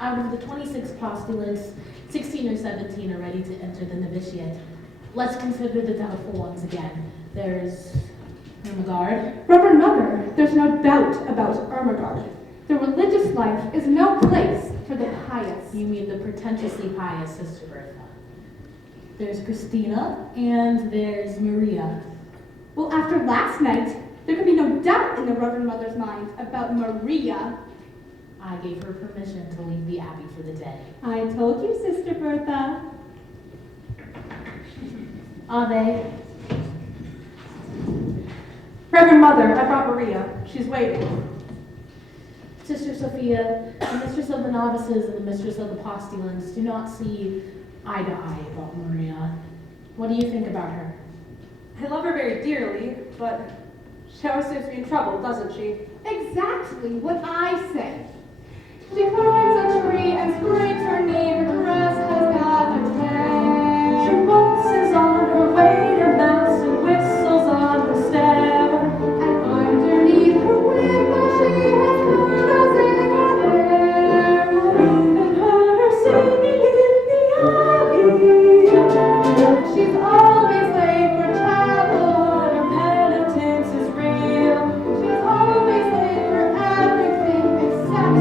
Out of the 26 postulants, 16 or 17 are ready to enter the novitiate. Let's consider the doubtful ones again. There's Ermengarde. Reverend Mother, there's no doubt about Ermengarde. The religious life is no place for the pious. You mean the pretentiously pious, Sister Bertha. There's Christina, and there's Maria. Well, after last night, there can be no doubt in the Reverend Mother's mind about Maria. I gave her permission to leave the Abbey for the day. I told you, Sister Bertha. Ave. Reverend Mother, I brought Maria. She's waiting. Sister Sophia, the mistress of the novices and the mistress of the postulants do not see eye to eye about Maria. What do you think about her? I love her very dearly, but she always seems to be in trouble, doesn't she? Exactly what I say. She climbs a tree and scrapes her knee, her dress has got a tear. She waltzes on her way to mass and whistles on the stair. And underneath her wig, while she has curls in her hair. I've even heard her singing in the abbey. She's always late for chapel. Her penitence is real. She's always late for everything except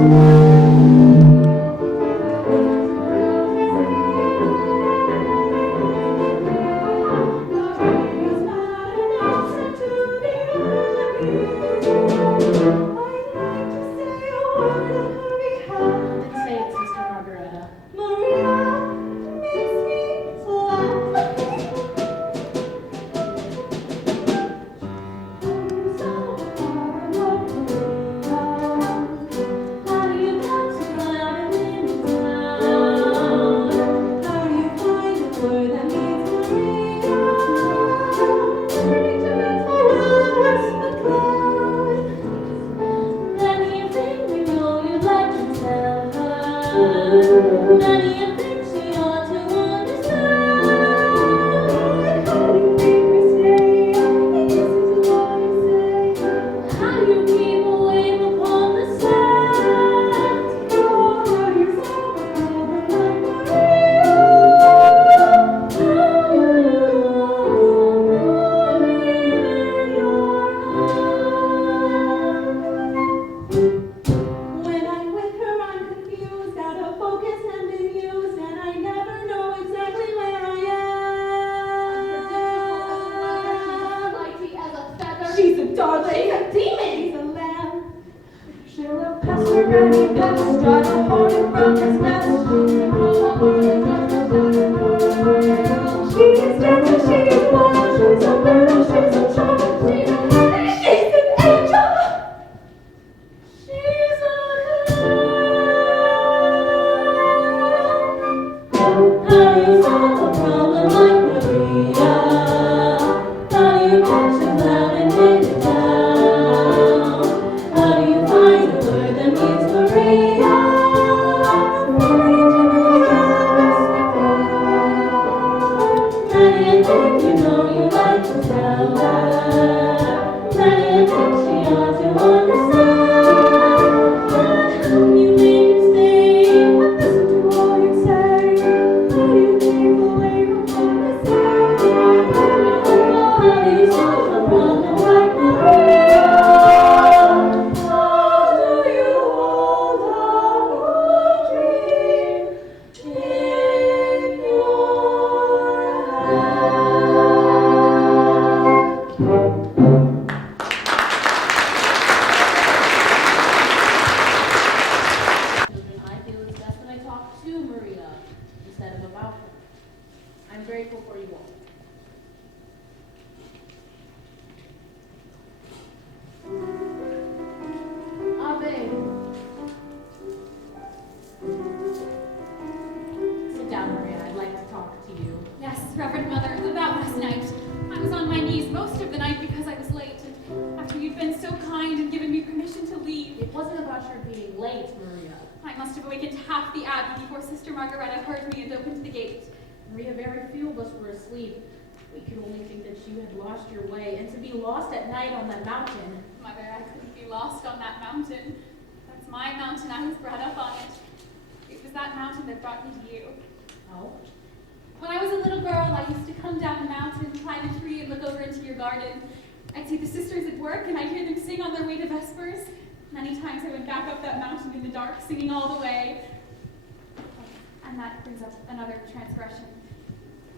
she's gentle, she's warm, she's a little, she's a charm, must have awakened half the abbey before Sister Margaretta heard me and opened the gate. Maria, very few of us were asleep. We could only think that you had lost your way, and to be lost at night on that mountain. Mother, I couldn't be lost on that mountain. That's my mountain. I was brought up on it. It was that mountain that brought me to you. Oh? When I was a little girl, I used to come down the mountain, climb a tree, and look over into your garden. I'd see the sisters at work, and I'd hear them sing on their way to Vespers. Many times I went back up that mountain in the dark, singing all the way. And that brings up another transgression.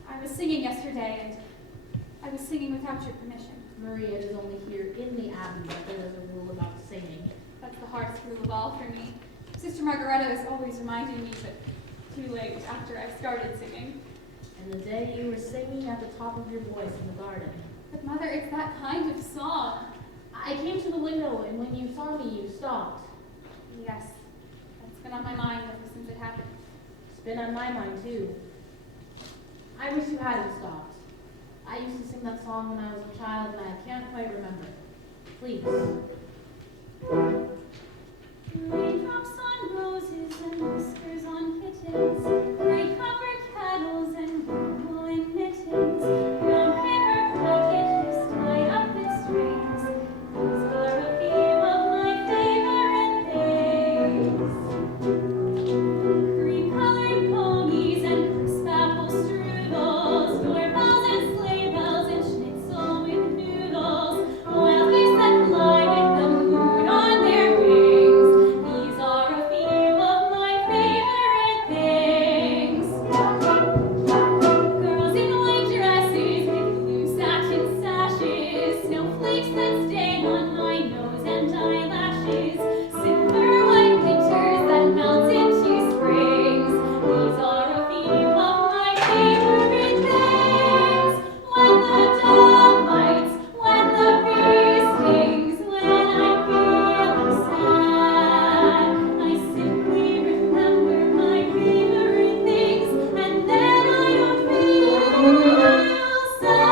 I was singing yesterday, and I was singing without your permission. Maria, it is only here in the abbey that there is a rule about singing. That's the hardest rule of all for me. Sister Margaretta is always reminding me, but too late after I started singing. And the day you were singing at the top of your voice in the garden. But Mother, it's that kind of song. I came to the window, and when you saw me, you stopped. Yes, that's been on my mind ever since it happened. It's been on my mind, too. I wish you hadn't stopped. I used to sing that song when I was a child, and I can't quite remember. Please. Raindrops on roses and whiskers on kittens, bright copper kettles and warm woolen mittens, brown paper packages tied up with strings. These are a few of my favorite things. Cream-colored ponies and crisp apple strudels, doorbells and sleigh bells and schnitzel with noodles, wild geese that fly with the moon on their wings. These are a few of my favorite things. Girls in white dresses with blue satin sashes, snowflakes that stay on my nose and eyelashes, silver white winters that melt into springs. These are a few of my favorite things. When the dawn lights, when the bee stings, when I'm feeling sad, I simply remember my favorite things, and then I don't feel sad.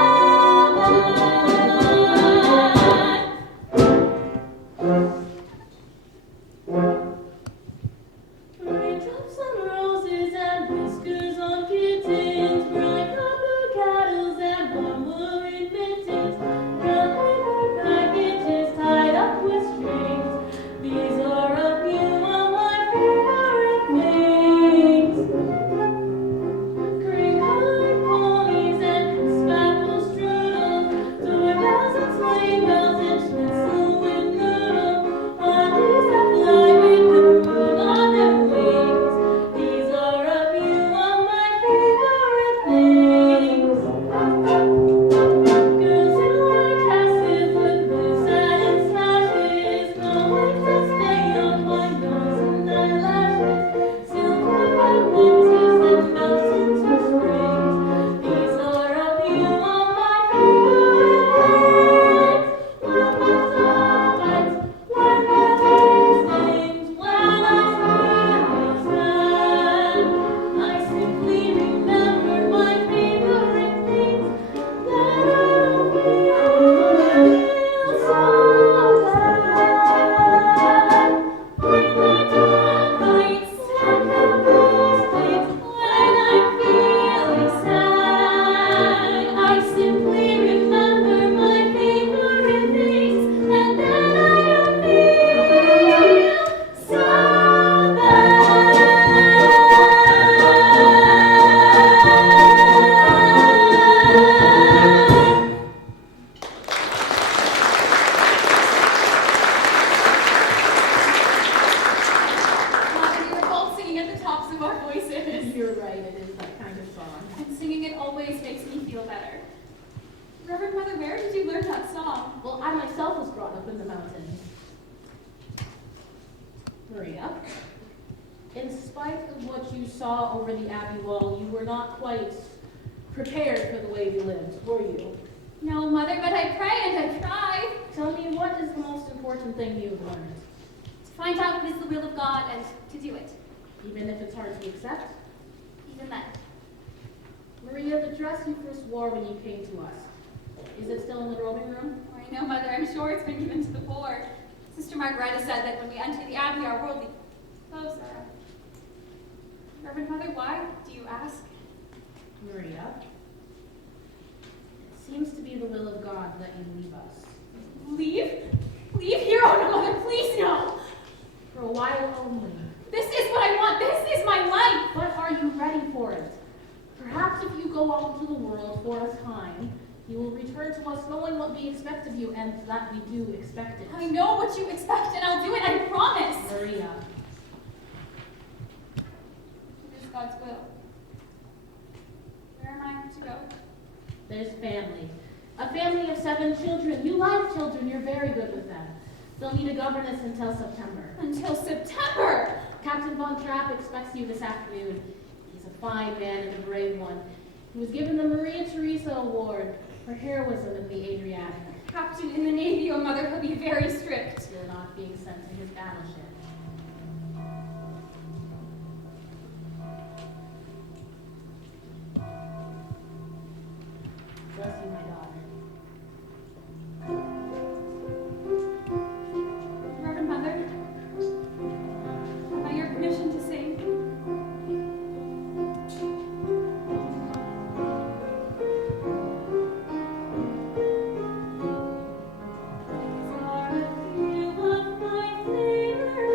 Raindrops on roses and whiskers on kittens, bright copper kettles and warm woolen mittens, brown paper packages tied up with strings. These are a few of my favorite things. Cream-colored ponies and crisp apple strudel, doorbells and sleigh bells and schnitzel with noodle, wild geese that fly with the moon on their wings. These are a few of my favorite things. Girls in white dresses with blue satin sashes, snowflakes that stay on my nose and eyelashes, silver white winters that melt into springs. These are a few of my favorite things. When the dawn lights, when the bee sings, when I feel sad, I simply remember my favorite things. Then I don't feel so bad. When the dawn lights and the bee sings, when I'm feeling sad, I simply remember my favorite things, and then I don't feel so bad. Mother, we were both singing at the tops of our voices. You're right, it is that kind of song. And singing it always makes me feel better. Reverend Mother, where did you learn that song? Well, I myself was brought up in the mountains. Maria, in spite of what you saw over the abbey wall, you were not quite prepared for the way we lived, were you? No, Mother, but I pray and I try Tell me, what is the most important thing you've learned? to find out what is the will of God and to do it, Even if it's hard to accept? even then. Maria, the dress you first wore when you came to us, is it still in the robing room? I know, Mother, I'm sure it's been given to the poor. Sister Margaretta said that when we enter the abbey, our worldly clothes are Reverend Mother, why do you ask? Maria, it seems to be the will of God that you leave us. Leave? Leave here? Oh no, Mother, please no! For a while only. This is what I want. This is my life. But are you ready for it? Perhaps if you go out into the world for a time, you will return to us knowing what we expect of you and that we do expect it. I know what you expect and I'll do it, I promise. Maria, It is God's will. Where am I to go? there's family. A family of 7 children. You like children. You're very good with them. They'll need a governess until September. Until September! Captain Von Trapp expects you this afternoon. He's a fine man and a brave one. He was given the Maria Theresa Award for heroism in the Adriatic. Captain in the Navy, oh Mother, he'll be very strict. You're not being sent to his battleship. Bless you, my daughter. Reverend Mother, have I your permission to sing? Are a few of my favorite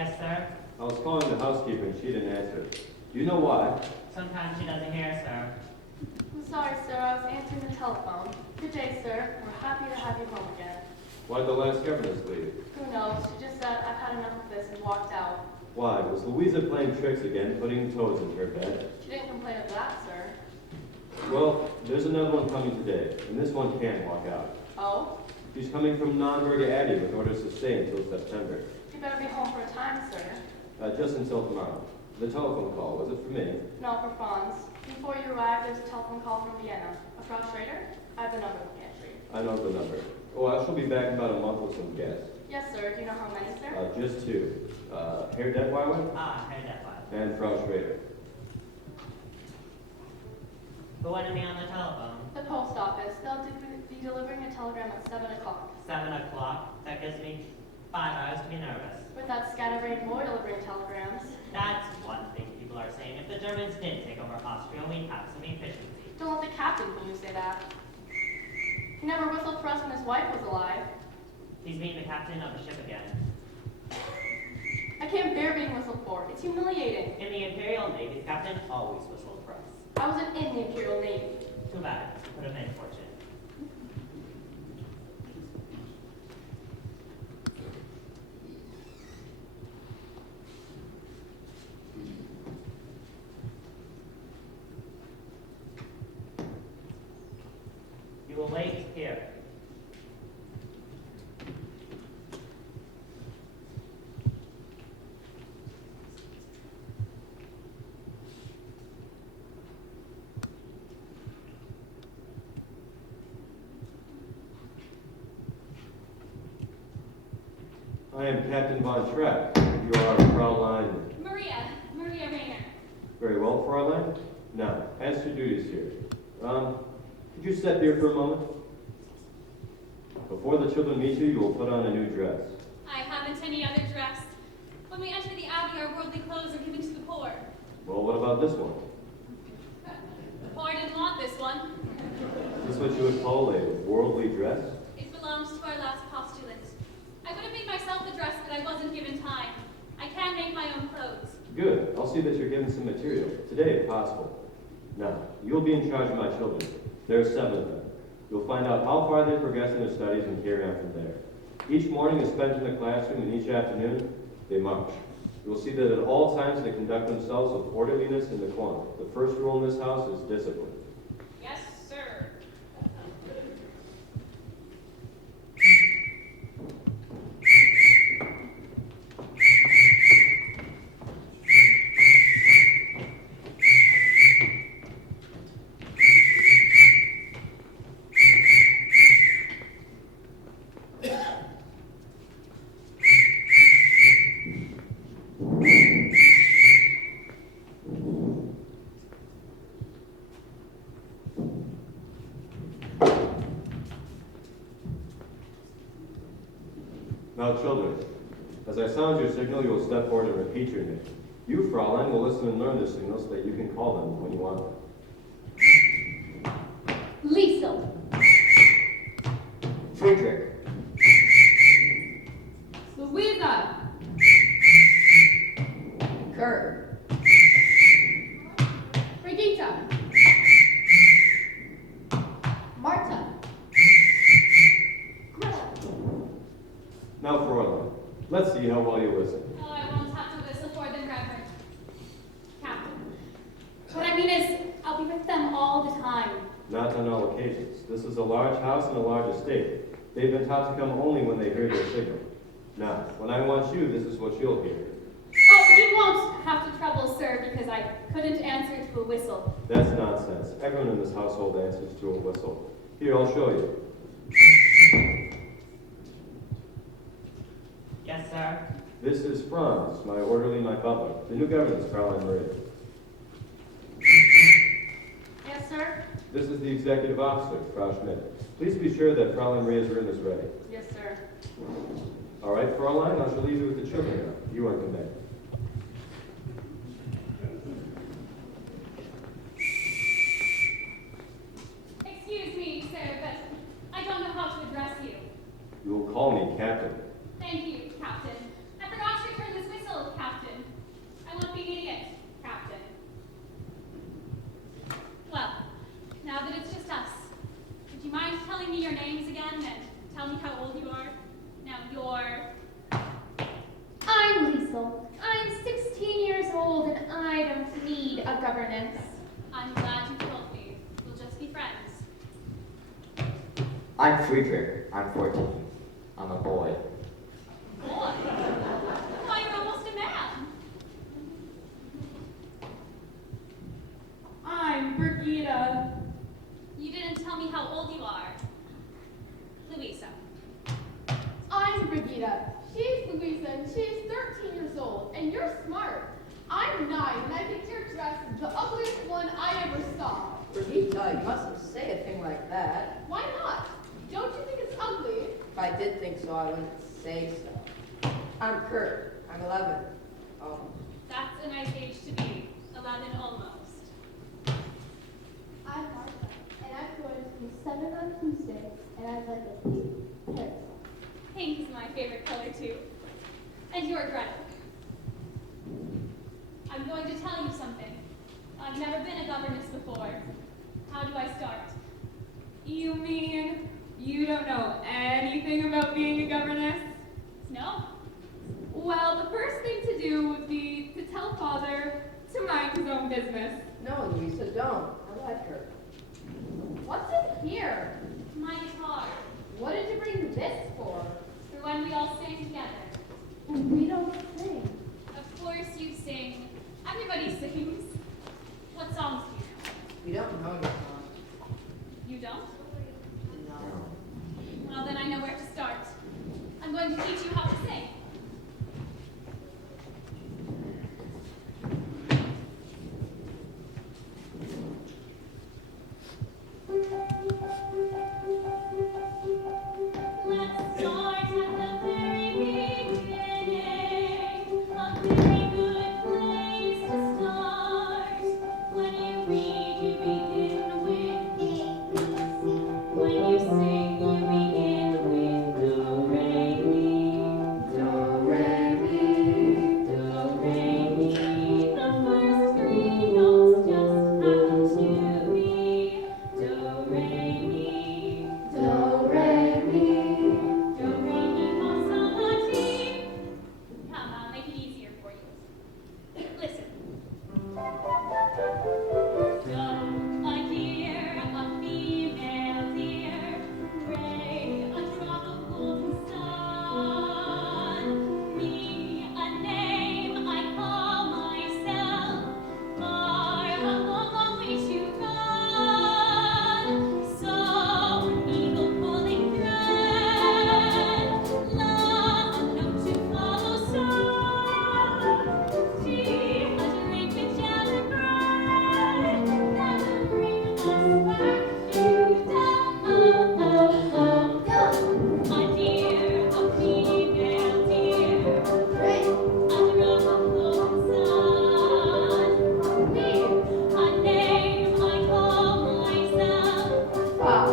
Yes, sir. I was calling the housekeeper and she didn't answer. Do you know why? Sometimes she doesn't hear, sir. I'm sorry, sir. I was answering the telephone. Good day, sir. We're happy to have you home again. Why did the last governess leave? Who knows? She just said, I've had enough of this and walked out. Why? Was Louisa playing tricks again, putting toads in her bed? She didn't complain of that, sir. Well, there's another one coming today, and this one can't walk out. Oh? She's coming from Nonberga Abbey with orders to stay until September. You better be home for a time, sir. Just until tomorrow. The telephone call, was it for me? No, for Franz. Before you arrived, there's a telephone call from Vienna. A Frau Schrader? I have the number in the pantry. I know the number. Oh, I shall be back in about a month with some guests. Yes, sir. Do you know how many, sir? Just two. Herr Detweiler Ah, heard that one. and Frau Schrader. Who wanted me on the telephone? The post office. They'll be delivering a telegram at 7 o'clock. 7 o'clock. That gives me 5 hours to be nervous. With that scatterbrained boy delivering telegrams. That's one thing people are saying. If the Germans did take over Austria, we'd have some efficiency. Don't let the captain fool you say that. He never whistled for us when his wife was alive. He's being the captain of the ship again. I can't bear being whistled for. It's humiliating. In the Imperial Navy, the captain always whistled for us. I wasn't in the Imperial Navy. Too bad. Could have made a fortune. You will wait here. I am Captain Von Trapp. You are Fraulein. Maria Rayner. Very well, Fraulein. Now, as to duties here. Could you step here for a moment? Before the children meet you, you will put on a new dress. I haven't any other dress. When we enter the abbey, our worldly clothes are given to the poor. Well, what about this one? The poor didn't want this one. Is this what you would call a worldly dress? It belongs to our last postulant. I would have made myself a dress, but I wasn't given time. I can make my own clothes. Good. I'll see that you're given some material. Today, if possible. Now, you'll be in charge of my children. There are 7 of them. You'll find out how far they progress in their studies and carry on from there. Each morning is spent in the classroom, and each afternoon, they march. You'll see that at all times they conduct themselves with orderliness and decorum. The first rule in this house is discipline. Yes, sir. Now, children, as I sound your signal, you will step forward and repeat your name. You, Fraulein, will listen and learn this signal so that you can call them when you want them. Liesel. Friedrich. Louisa. Kurt. Brigitte. Marta. Gretel. Now, Fraulein, let's see how well you listen. Oh, I won't have to whistle for them, Reverend Captain. What I mean is, I'll be with them all the time. Not on all occasions. This is a large house and a large estate. They've been taught to come only when they hear your signal. Now, when I want you, this is what you'll hear. Oh, you won't have to trouble, sir, because I couldn't answer to a whistle. That's nonsense. Everyone in this household answers to a whistle. Here, I'll show you. Yes, sir. This is Franz, my orderly, my butler. The new governess, Fraulein Maria. Yes, sir? This is the executive officer, Frau Schmidt. Please be sure that Fraulein Maria's room is ready. Yes, sir. All right, Fraulein, I shall leave you with the children now. You are in command. Excuse me, sir, but I don't know how to address you. You will call me Captain. Thank you, Captain. I forgot to return this whistle. me your names again and tell me how old you are? Now, you're... I'm Liesel. I'm 16 years old and I don't need a governess. I'm glad you told me. We'll just be friends. I'm Friedrich. I'm 14. I'm a boy. Boy. Why, you're almost a man. I'm Brigida. You didn't tell me how old you are. Louisa. I'm Brigida. She's Louisa and she's 13 years old. And you're smart. I'm 9 and I think your dress is the ugliest one I ever saw. Brigitte, you mustn't say a thing like that. Why not? Don't you think it's ugly? If I did think so, I wouldn't say so. I'm Kurt. I'm 11. Oh. That's a nice age to be. 11 almost. I'm Martha, and I'm going to be 7 on Tuesday, and I'd like a pink parasol. Pink is my favorite color too. And you're Gretel. I'm going to tell you something. I've never been a governess before. How do I start? You mean you don't know anything about being a governess? No? Well, the first thing to do would be to tell Father to mind his own business. No, Louisa, don't. I like her. What's in here? My guitar. What did you bring this for? For when we all sing together. We don't sing. Of course you sing. Everybody sings. What songs do you know? We don't know your song. You don't? No. Well, then I know where to start. I'm going to teach you how to sing. Let's start at the very beginning. A very good place to start. When you read, you begin with. When you sing, you begin with do, re, mi. Do, re, mi. Do, re, mi. The first 3 notes just happen to be do, re, mi. Do, re, mi. Do, re, mi, fa, sol, la, ti. Come, I'll make it easier for you. Listen. Do, a deer, a female deer. Ray, a drop of golden sun. Me, a name I call myself. Far, a long, long way to run. So, an eagle pulling thread. Love, a note to follow. So, tea, a drink with jam and bread. That'll bring us back to a deer, a female deer. Great. A drop of golden sun. Me, a name I call myself. Wow.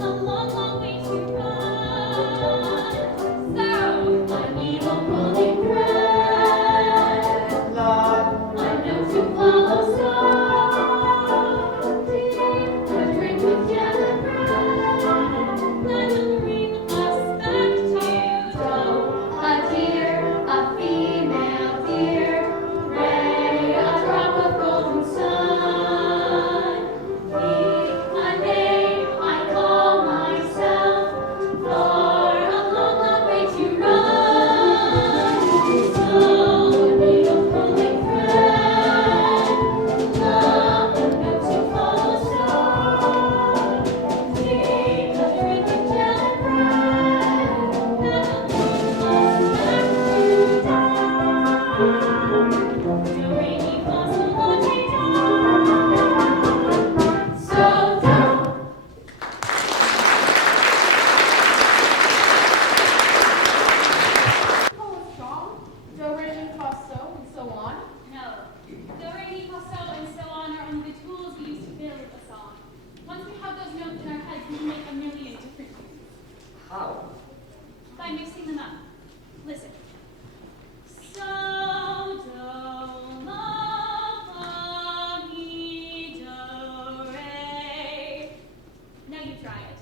A long, long way to run. So, a needle pulling thread. Love. A note to follow. So, a drink with jam and bread. That'll bring us back to A deer, a female deer. Ray, a drop of golden sun. me, a name I call myself. For a long, long way to run. So, a needle pulling thread. Love, a note to follow. So, take a drink of jam and bread. That'll bring us back to do, re, mi, fa, sol, la, ti, do. So, do. Call us strong. Do, re, mi, fa, so, and so on. No. Do, re, mi, fa, sol, and so on are only the tools we use to build a song. Once we have those notes in our heads, we can make a million different tunes. How? By mixing them up. Listen. So, do, la, fa, mi, do, re. Now you try it.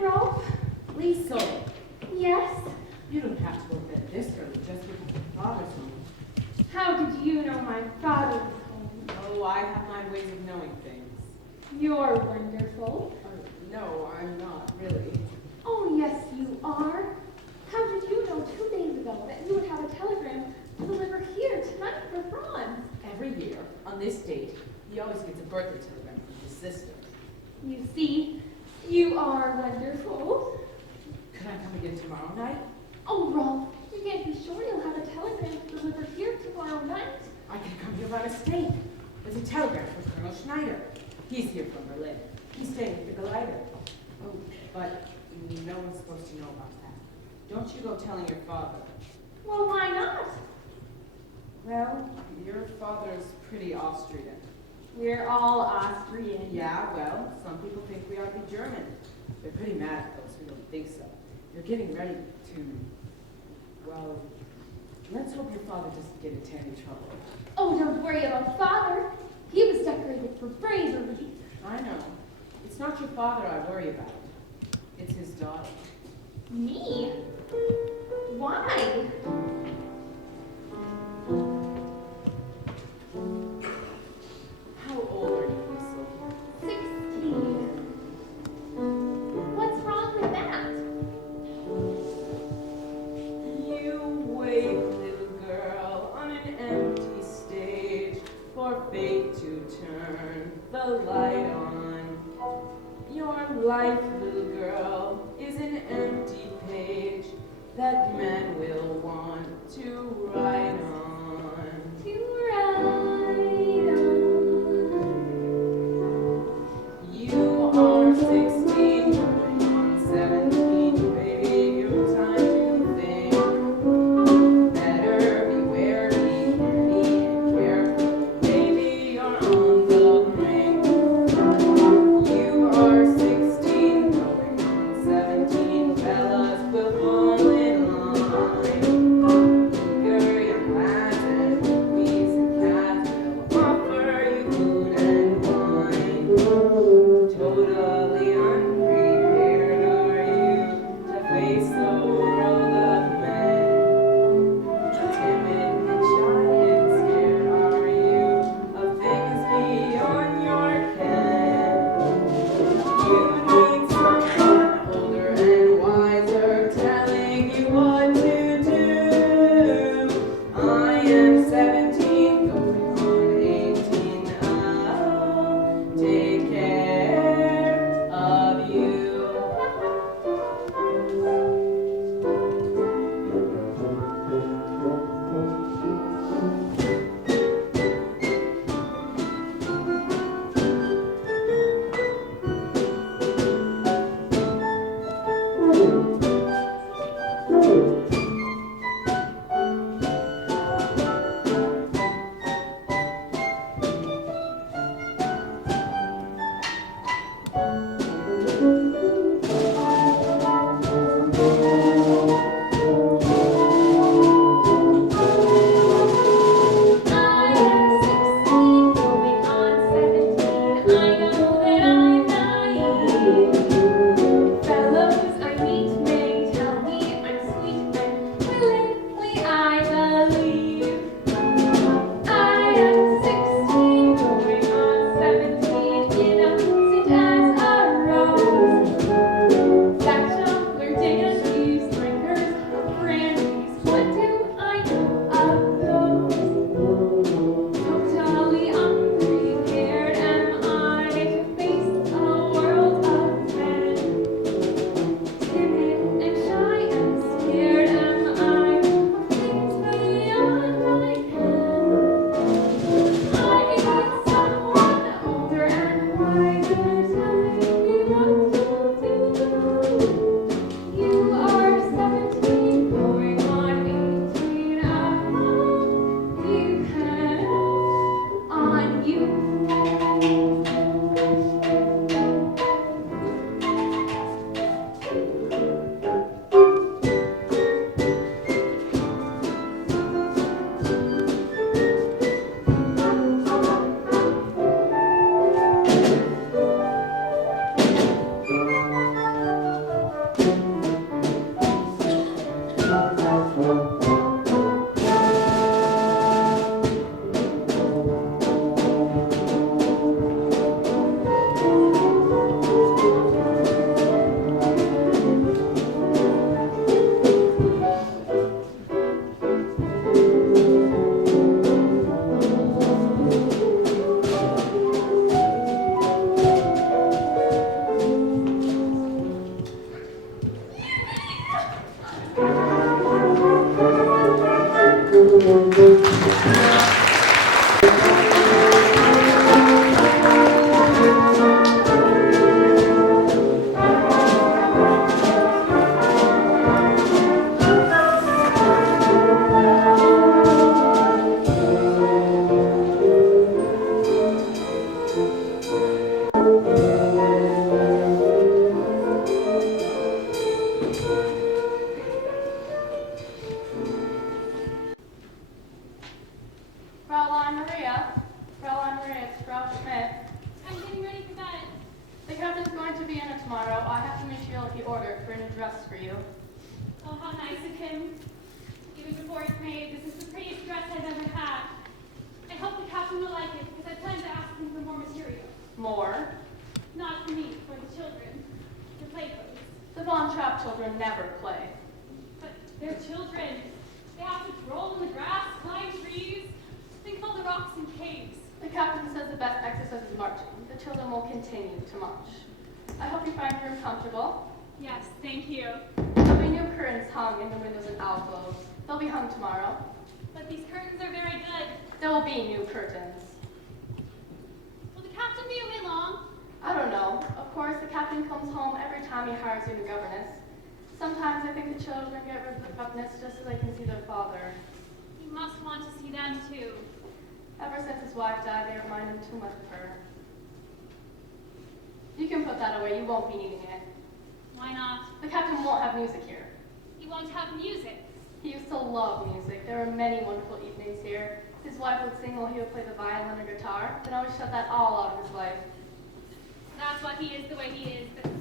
Rolf? Lisa, Yes? you don't have to go to bed this early just because your father's home. How did you know my father was home? Oh, I have my ways of knowing things. You're wonderful. No, I'm not really. Oh, yes, you are. How did you know 2 days ago that you would have a telegram to deliver here tonight for Franz? Every year, on this date, he always gets a birthday telegram from his sister. You see, you are wonderful. Could I come again tomorrow night? Oh, Rolf, you can't be sure you'll have a telegram delivered here tomorrow night. I can come here by mistake. There's a telegram from Colonel Schneider. He's here from Berlin. He's staying with the glider. Oh, but no one's supposed to know about that. Don't you go telling your father. Well, why not? Well, your father's pretty Austrian. We're all Austrian. Yeah, well, some people think we ought to be German. They're pretty mad at those who don't think so. They're getting ready to, well, let's hope your father doesn't get into any trouble. Oh, don't worry about Father. He was decorated for bravery. I know. It's not your father I worry about. It's his daughter. Me? Why? How old are you, Lisa? 16. What's wrong with that? You wait, little girl, on an empty stage for fate to turn the light on. Your life, little girl, is an empty page that man will want to write on. To ride on. You are 16, going on 17, baby, you've time to think. Better be wary, dirty and careful, baby, you're on the brink. You are 16, going on 17, fellas will fall in line. Eager young tomorrow, I have some material he ordered for a new dress for you. Oh, how nice of him. Even before it's made, this is the prettiest dress I've ever had. I hope the captain will like it, because I plan to ask him for more material. More? Not for me, for the children. To play clothes. The Von Trapp children never play. But they're children. They have to roll in the grass, climb trees, think of all the rocks and caves. The captain says the best exercise is marching. The children will continue to march. I hope you find your room comfortable. Yes, thank you. There'll be new curtains hung in the windows and alcoves. They'll be hung tomorrow. But these curtains are very good. There will be new curtains. Will the captain be away long? I don't know. Of course, the captain comes home every time he hires a new governess. Sometimes I think the children get rid of the governess just so they can see their father. He must want to see them too. Ever since his wife died, they remind him too much of her. You can put that away. You won't be needing it. Why not? The captain won't have music here. He won't have music. He used to love music. There were many wonderful evenings here. His wife would sing while he would play the violin or guitar, then always shut that all out of his life. That's why he is the way he is. But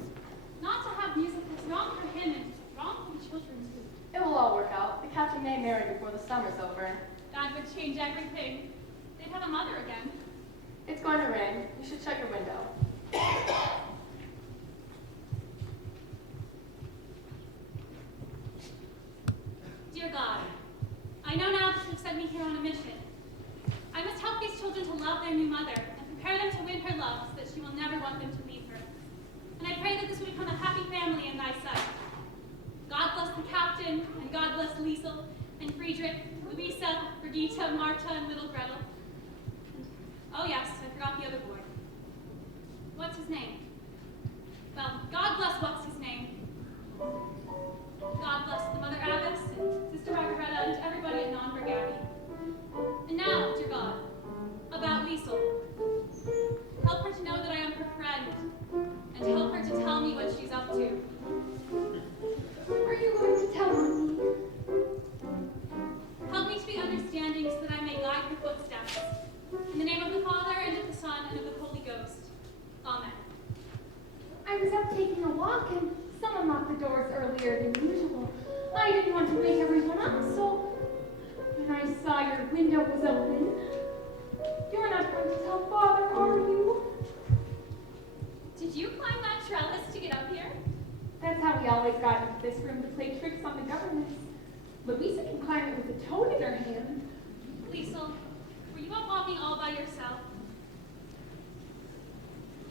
not to have music is wrong for him and wrong for the children too. It will all work out. The captain may marry before the summer's over. That would change everything. They'd have a mother again. It's going to rain. You should shut your window. Dear God, I know now that you've sent me here on a mission. I must help these children to love their new mother and prepare them to win her love so that she will never want them to leave her. And I pray that this will become a happy family in thy sight. God bless the captain, and God bless Liesel, and Friedrich, Louisa, Brigitte, Marta, and little Gretel. Oh yes, I forgot the other boy. What's his name? Well, God bless what's his name. God bless the Mother Abbess and Sister Margaretta and everybody at Nonberg Abbey. And now, dear God, about Liesel. Help her to know that I am her friend, and help her to tell me what she's up to. Are you going to tell me? Help me to be understanding so that I may guide her footsteps. In the name of the Father, and of the Son, and of the Holy Ghost. Amen. I was out taking a walk and someone locked the doors earlier than usual. I didn't want to wake everyone up, so when I saw your window was open, you're not going to tell Father, are you? Did you climb that trellis to get up here? That's how we always got into this room to play tricks on the governess. Louisa can climb it with a toad in her hand. Liesel, were you out walking all by yourself?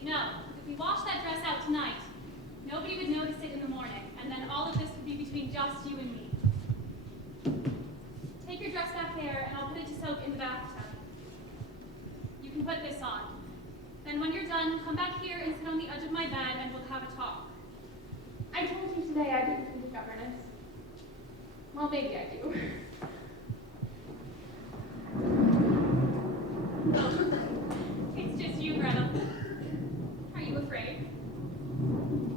You know, if we washed that dress out tonight, nobody would notice it in the morning, and then all of this would be between just you and me. Take your dress back there, and I'll put it to soak in the bathtub. You can put this on. Then when you're done, come back here and sit on the edge of my bed, and we'll have a talk. I told you today I didn't need a governess. Well, maybe I do. It's just you, Gretel. Are you afraid?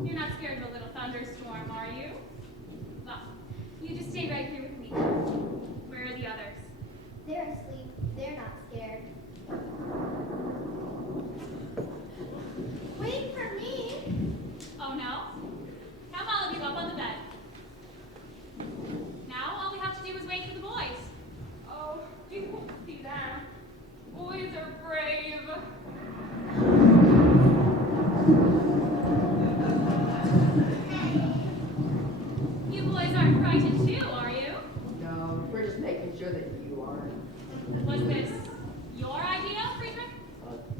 You're not scared of a little thunderstorm, are you? Well, you just stay right here with me. Where are the others? They're asleep. They're not scared. Wait for me. Oh no? Come all of you up on the bed. Now all we have to do is wait for the boys. Oh, you won't see them. Boys are brave. You boys aren't frightened too, are you? No, we're just making sure that you aren't. Was this your idea, Friedrich?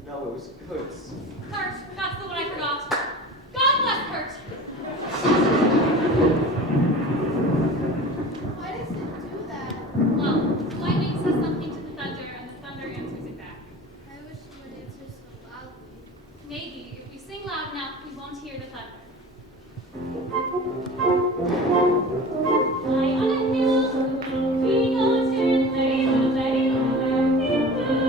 No, it was Kurt's. Kurt, that's the one I forgot. God bless Kurt. Why does it do that? Well, lightning says something to the thunder, and the thunder answers it back. I wish you would answer so loudly. Maybe if we sing loud enough, we won't hear the thunder. High on a hill, we go to lay, lay, lay, blue.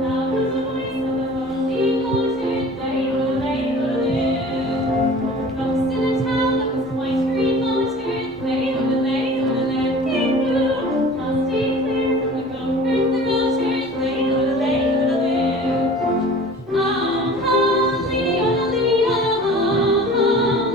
Loud was the voice of the lonely goatherd, lay, lay, lay. Folks in a town that was quite remoted, lay, lay, lay, blue. Must be clear from the goatherd, the goatherd, lay, lay, lay. Oh, holly, holly, oh,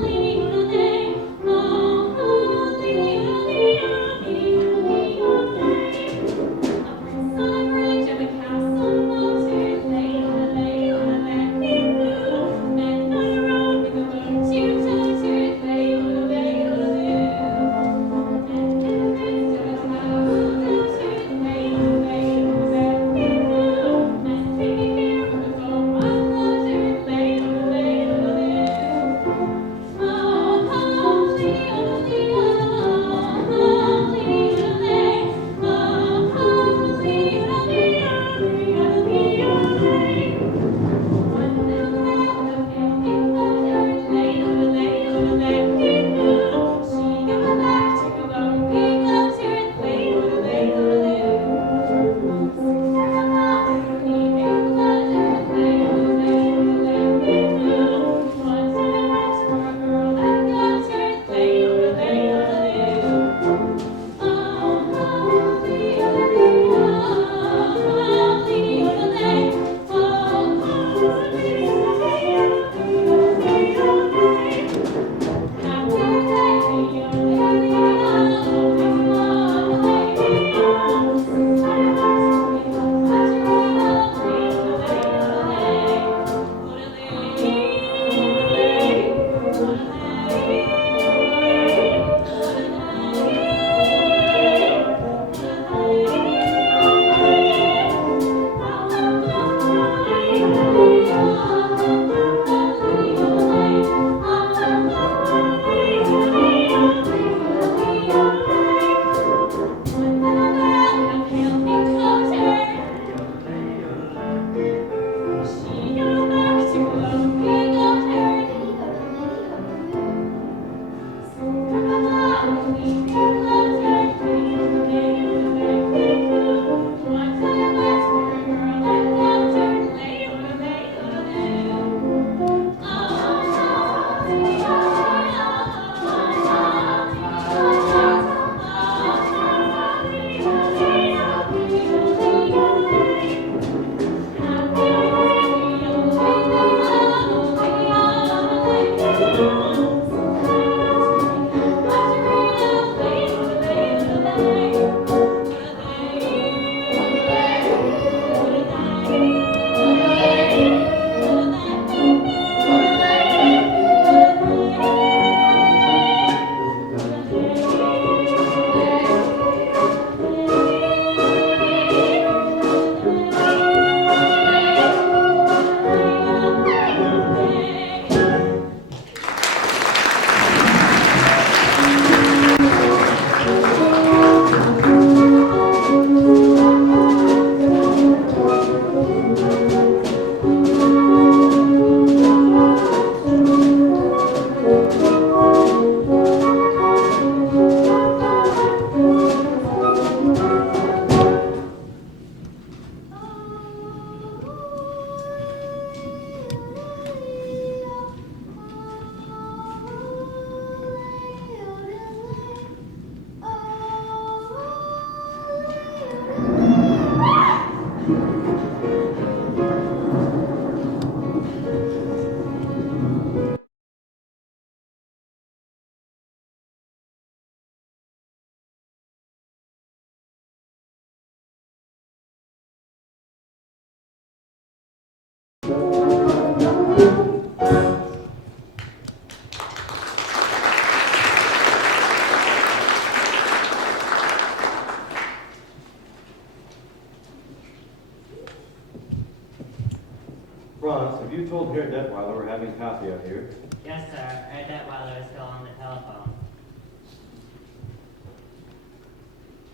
told Herr Detweiler we're having coffee out here. Yes, sir. Herr Detweiler is still on the telephone.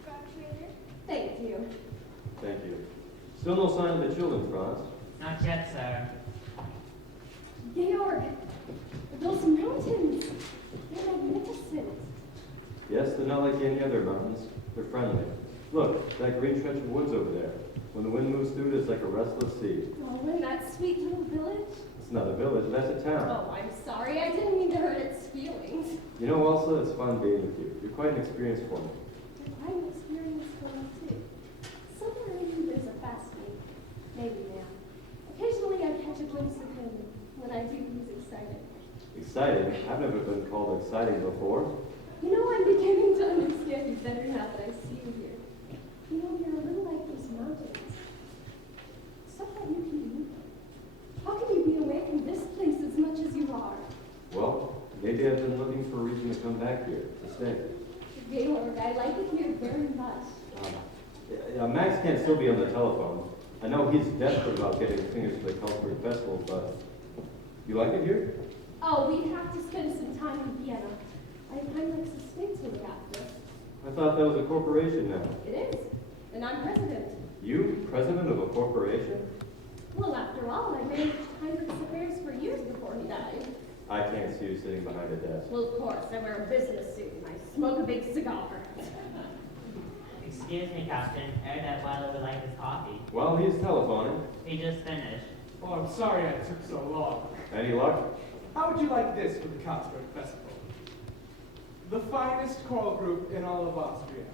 Graduator. Thank you. Thank you. Still no sign of the children, Franz. Not yet, sir. Georg, those mountains, they're magnificent. Yes, they're not like any other mountains. They're friendly. Look, that green stretch of woods over there. When the wind moves through it, it's like a restless sea. Oh, and that sweet little village. It's not a village, that's a town. Oh, I'm sorry, I didn't mean to hurt its feelings. You know, Elsa, it's fun being with you. You're quite an experience for me. You're quite an experience for me, too. Somewhere in you there's a fascinating, maybe now. Occasionally I catch a glimpse of him. When I do, he's excited. Exciting? I've never been called exciting before. You know, I'm beginning to understand you better now that I see you here. You know, you're a little like those mountains. Stuff that you can do. How can you be away from this place as much as you are? Well, maybe I've been looking for a reason to come back here, to stay. Georg, I like it here very much. Max can't still be on the telephone. I know he's desperate about getting fingers to the Salzburg Festival, but you like it here? Oh, we have to spend some time in Vienna. I have Heinrich's estate to look after. I thought that was a corporation now. It is. And I'm president. You, president of a corporation? Well, after all, I managed Heinrich's affairs for years before he died. I can't see you sitting behind a desk. Well, of course, I wear a business suit and I smoke a big cigar. Excuse me, Captain. Herr Detweiler would like his coffee. Well, he's telephoning. He just finished. Oh, I'm sorry I took so long. Any luck? How would you like this for the Salzburg Festival? The finest choral group in all of Austria,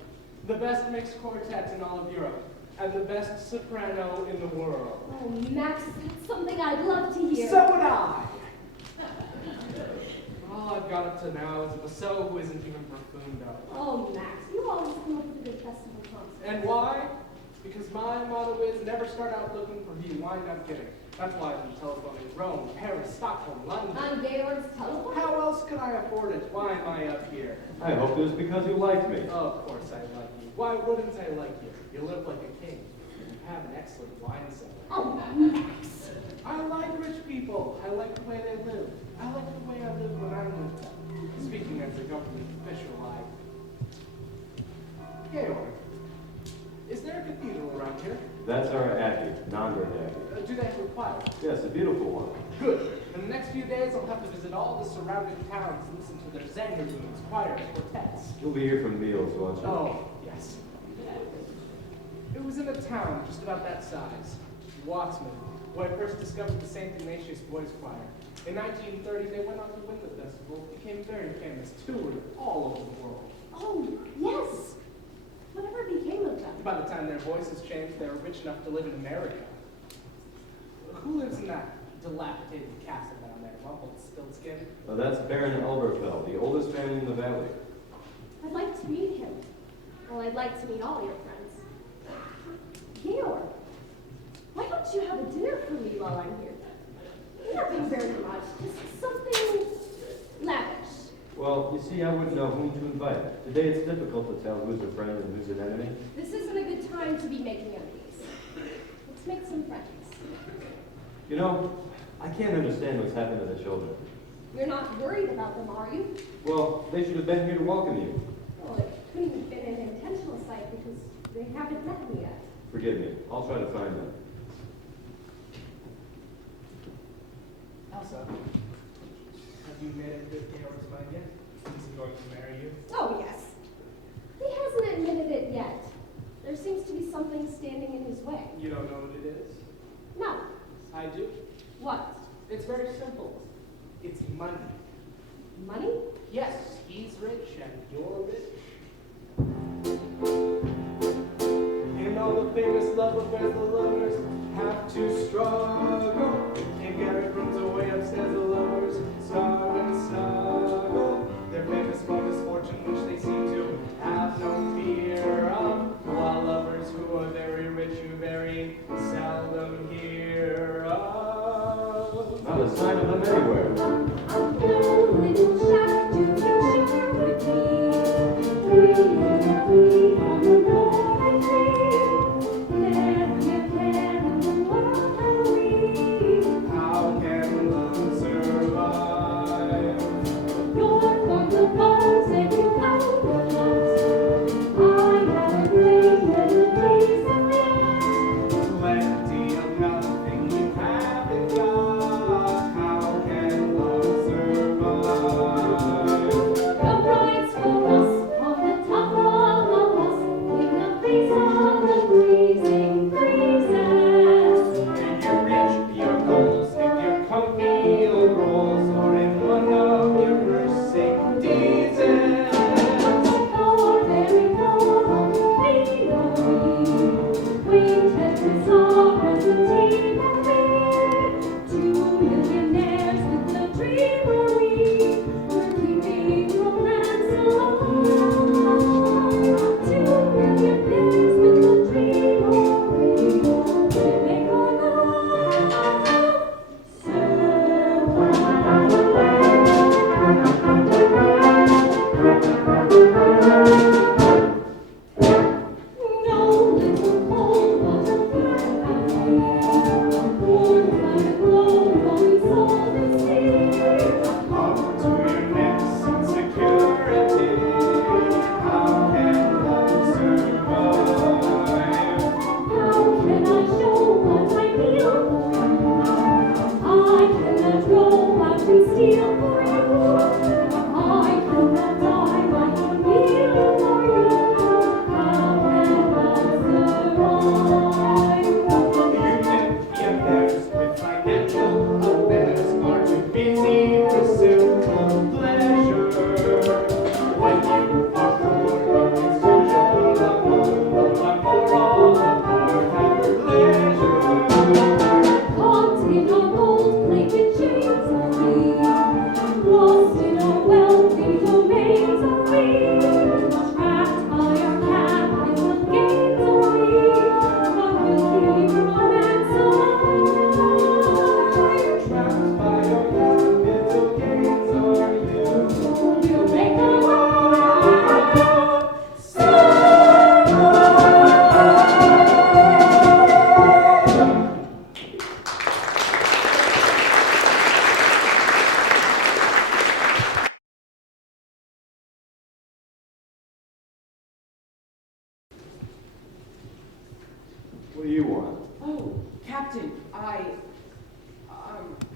the best mixed quartet in all of Europe, and the best soprano in the world. Oh, Max, that's something I'd love to hear. So would I! All I've got up to now is a Basso who isn't even profundo. Oh, Max, you always come up with a good festival concert. And why? Because my motto is never start out looking for you. Wind up kidding. That's why I've been telephoning Rome, Paris, Stockholm, London. On Georg's telephone? How else could I afford it? Why am I up here? I hope it was because you liked me. Oh, of course I like you. Why wouldn't I like you? You live like a king. You have an excellent wine cellar. Oh, Max. I like rich people. I like the way they live. I like the way I live when I'm with them. Speaking as a government official, Georg, is there a cathedral around here? That's our Abbey, Nürnberg Abbey. Do they have a choir? Yes, a beautiful one. Good. In the next few days, I'll have to visit all the surrounding towns and listen to their zangaroons, choirs, quartets. You'll be here for meals, won't you? Oh, yes. It was in a town just about that size, Watsman, where I first discovered the St. Ignatius Boys Choir. In 1930, they went on to win the festival, became very famous, toured all over the world. Oh, yes. Whatever became of them? By the time their voices changed, they were rich enough to live in America. Who lives in that dilapidated castle down there, Rumpelstiltskin? Well, that's Baron Elberfeld, the oldest family in the valley. I'd like to meet him. Well, I'd like to meet all your friends. Georg, why don't you have a dinner for me while I'm here? Nothing very much, just something lavish. Well, you see, I wouldn't know whom to invite. Today it's difficult to tell who's a friend and who's an enemy. This isn't a good time to be making enemies. Let's make some friends. You know, I can't understand what's happened to the children. You're not worried about them, are you? Well, they should have been here to welcome you. Well, it couldn't have been an intentional sight because they haven't met me yet. Forgive me. I'll try to find them. Elsa, have you made a good Georg's mind yet? Is he going to marry you? Oh, yes. He hasn't admitted it yet. There seems to be something standing in his way. You don't know what it is? No. I do. What? It's very simple. It's money. Money? Yes, he's rich and you're rich. In all the famous love affairs, the lovers have to struggle. In Garrett rooms away upstairs, the lovers starve and snuggle. Their famous for misfortune, which they seem to have no fear of. While lovers who are very rich, you very seldom hear of. Not a sign of them anywhere. Little shack to make sure with me. Free on the road and free. Never care in the world how we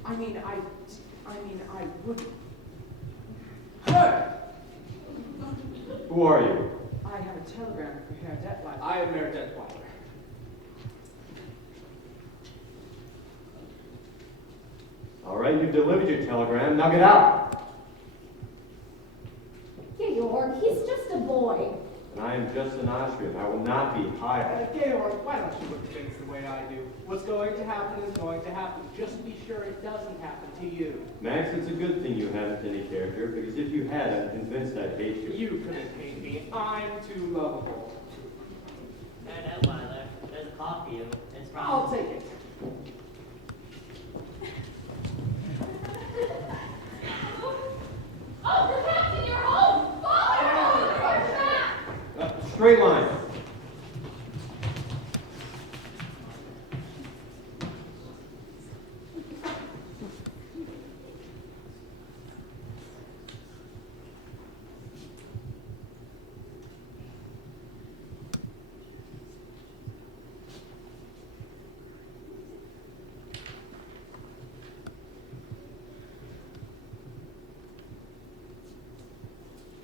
I wouldn't. Hey! Who are you? I have a telegram for Herr Detweiler. I am Mayor Detweiler. All right, you've delivered your telegram. Now get out. Georg, he's just a boy. And I am just an Austrian. I will not be hired. Georg, why don't you look at things the way I do? What's going to happen is going to happen. Just be sure it doesn't happen to you. Max, it's a good thing you haven't any character, because if you had, I'm convinced I'd hate you. You couldn't hate me. I'm too lovable. Herr Detweiler, there's a call for you. It's from... I'll take it. Oh, the captain, you're home! Father! Where's that? Straight line.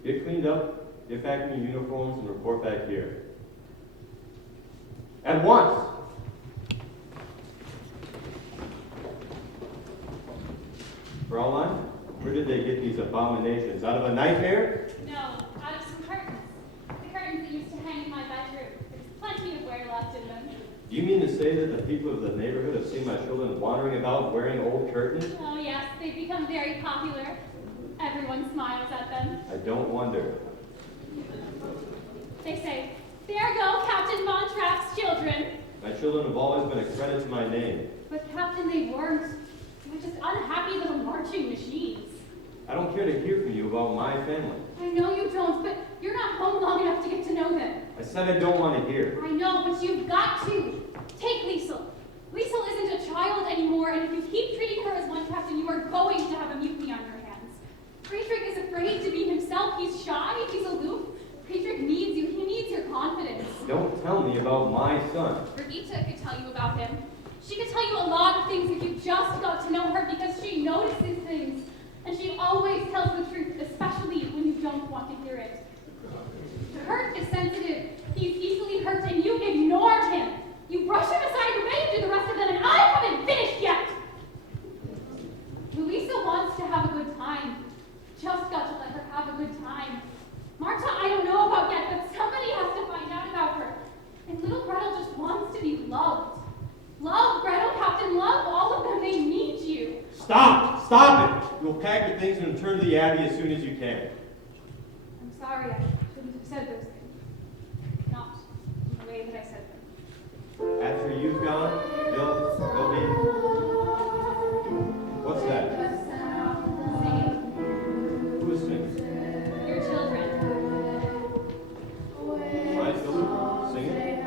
Get cleaned up, get back in your uniforms, and report back here. At once! Fraulein, where did they get these abominations? Out of a nightmare? No, out of some curtains. The curtains that used to hang in my bedroom. There's plenty of wear left in them. Do you mean to say that the people of the neighborhood have seen my children wandering about wearing old curtains? Oh yes, they've become very popular. Everyone smiles at them. I don't wonder. They say, there go Captain Von Trapp's children. My children have always been a credit to my name. But Captain, they weren't. They were just unhappy little marching machines. I don't care to hear from you about my family. I know you don't, but you're not home long enough to get to know them. I said I don't want to hear. I know, but you've got to. Take Liesel. Liesel isn't a child anymore, and if you keep treating her as one, Captain, you are going to have a mutiny on your hands. Friedrich is afraid to be himself. He's shy. He's aloof. Friedrich needs you. He needs your confidence. Don't tell me about my son. Rita could tell you about him. She could tell you a lot of things if you just got to know her because she notices things. And she always tells the truth, especially when you don't want to hear it. Kurt is sensitive. He's easily hurt, and you ignore him. You brush him aside away and do the rest of them, and I haven't finished yet. Louisa wants to have a good time. Just got to let her have a good time. Marta, I don't know about yet, but somebody has to find out about her. And little Gretel just wants to be loved. Love, Gretel, Captain, love all of them. They need you. Stop! Stop it! You'll pack your things and return to the Abbey as soon as you can. I'm sorry, I shouldn't have said those things. Not in the way that I said them. After you've gone, they'll be... What's that? Singing. Who is singing? Your children. My children? Singing?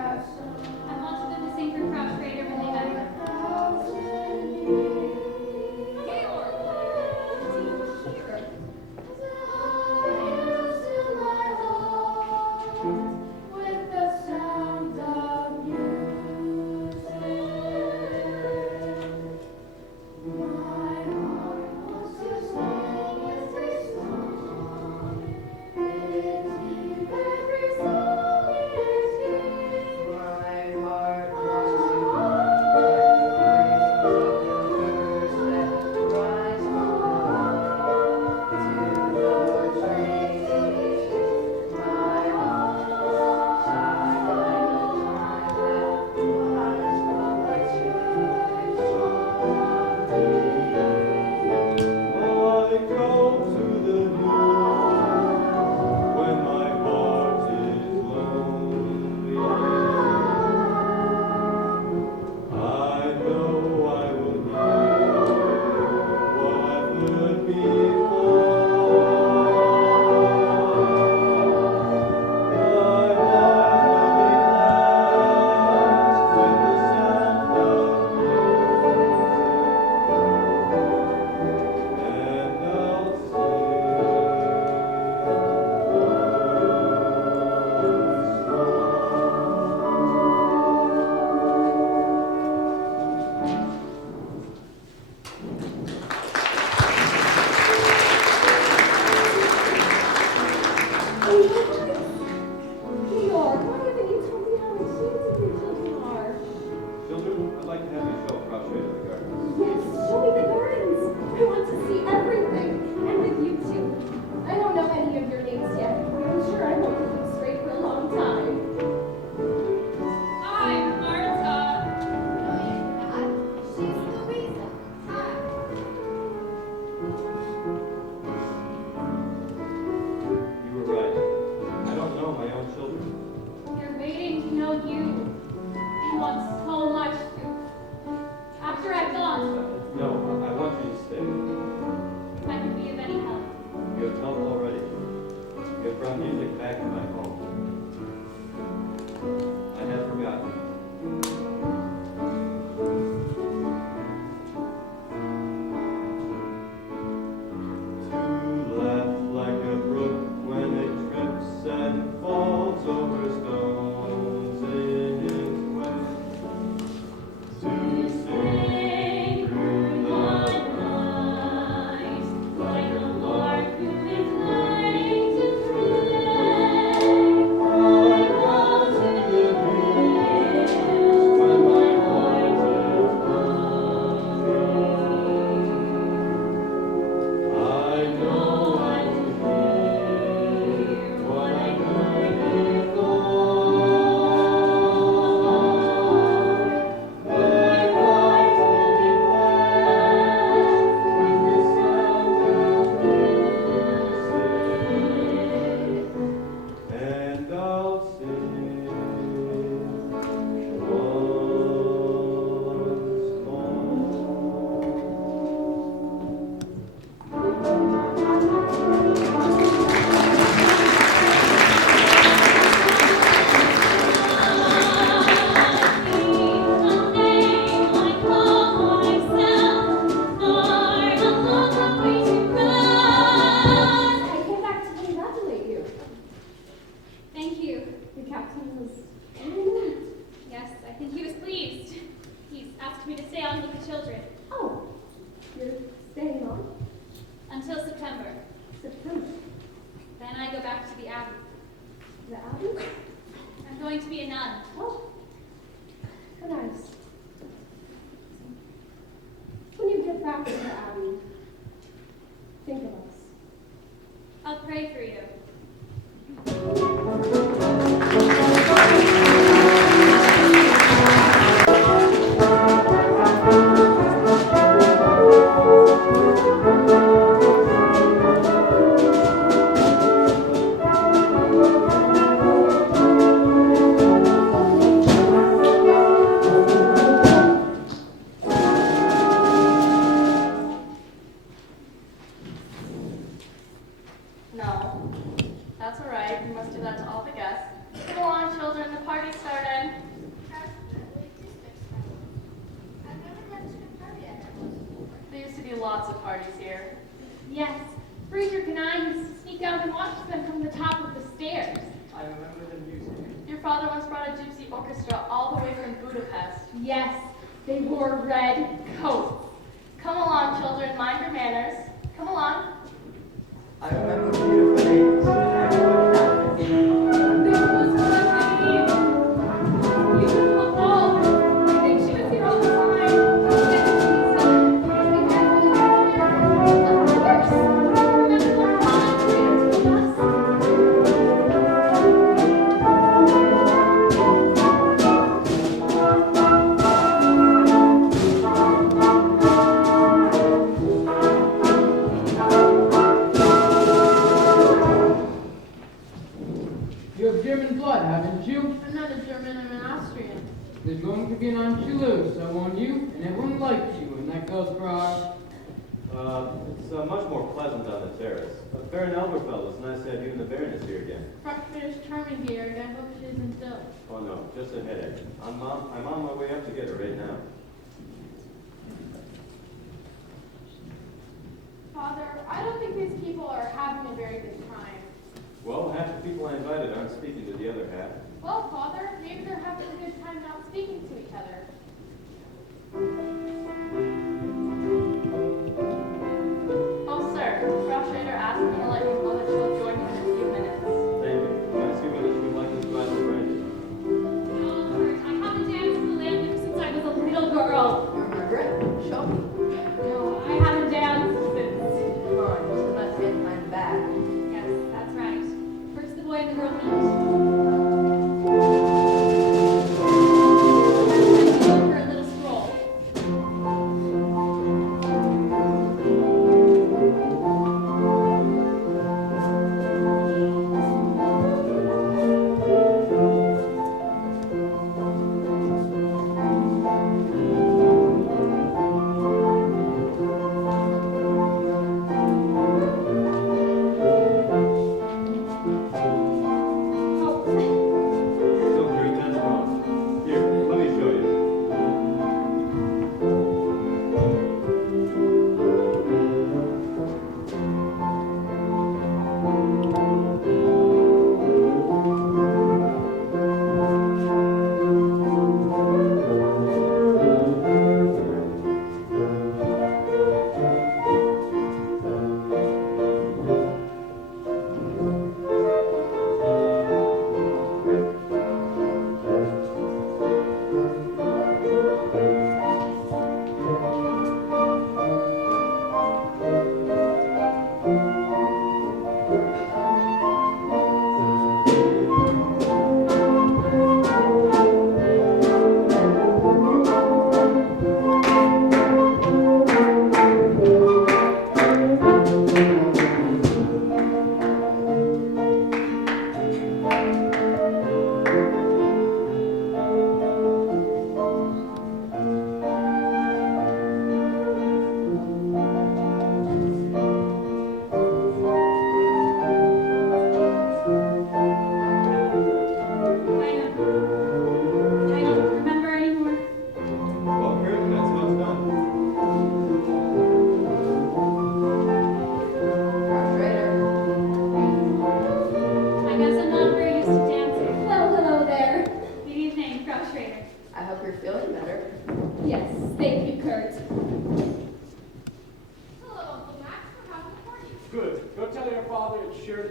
I wanted them to sing for Frau Schrader when they met her. Georg! With the sound of music. You have helped already. You have brought music back to my home. I had forgotten. To laugh like a brook when it trips and falls over stones in its way. To sing through the night like a lark who is learning to play. I love to the hills when my heart is lonely. I know I will hear what I heard before. My life will be blessed with the sound of music, and I'll sing once I came back to congratulate you. Thank you. The captain was very moved. Yes, I think he was pleased. He's asked me to stay on with the children Oh, you're staying on? until September. September. Then I go back to the Abbey. The Abbey? I'm going to be a nun. Oh, how nice. When you get back to the Abbey, think of us. I'll pray for you. No, that's all right. We must do that to all the guests. Come on, children, the party started. There used to be lots of parties here. Yes, Friedrich and I used to sneak out and watch them from the top of the stairs. I remember the music. Your father once brought a gypsy orchestra all the way from Budapest. Yes, they wore red coats. Come along, children, mind your manners. Come along. I remember beautiful ladies and everyone dancing. There was one lady, beautiful ball. I think she was here all the time. Of course, remember the father told us. You have German blood, haven't you? I'm not a German, I'm an Austrian. There's going to be an Anschluss, I warn you, and everyone likes you, and that goes for our... It's much more pleasant on the terrace. Baron Elberfeld, it's nice to have you and the Baroness here again. Frankfurt is charming here, and I hope she isn't ill. Oh no, just a headache. I'm on my way up to get her right now. Father, I don't think these people are having a very good time. Well, half the people I invited aren't speaking to the other half. Well, Father, maybe they're having a good time not speaking to each other. Oh, sir, Frau Schrader asked me to let you know that she'll join you in a few minutes. Thank you. I see whether she would like this glass of brandy. Oh, Bert, I haven't danced in the land since I was a little girl. You're Margaret? Show me. No, I haven't danced since. Come on, just let me find back. Yes, that's right. Where's the boy and the girl meet? Let's go for a little stroll.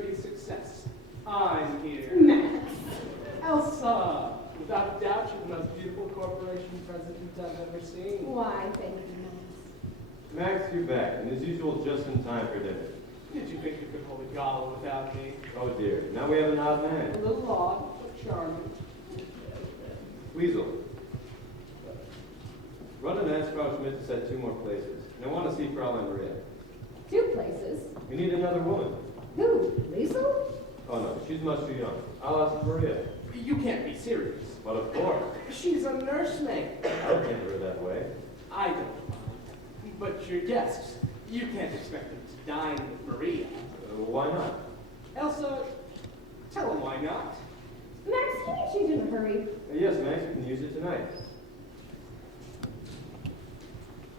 be a success. I'm here. Max. Elsa! Without doubt, you're the most beautiful corporation president I've ever seen. Why, thank you, Max. Max, you're back, and as usual, just in time for dinner. Did you think you could hold a gala without me? Oh dear, now we have an odd A man. little odd, but charming. Weasel. Run and ask Frau Schmidt to set 2 more places. And I want to see Fraulein Maria. 2 places. We need another woman. Who? Liesel? Oh no, she's much too young. I'll ask Maria. You can't be serious. But of course. She's a nursemaid. I don't think of her that way. I don't mind. But your guests, you can't expect them to dine with Maria. Why not? Elsa, tell them why not. Max, can you change in a hurry? Yes, Max, you can use it tonight.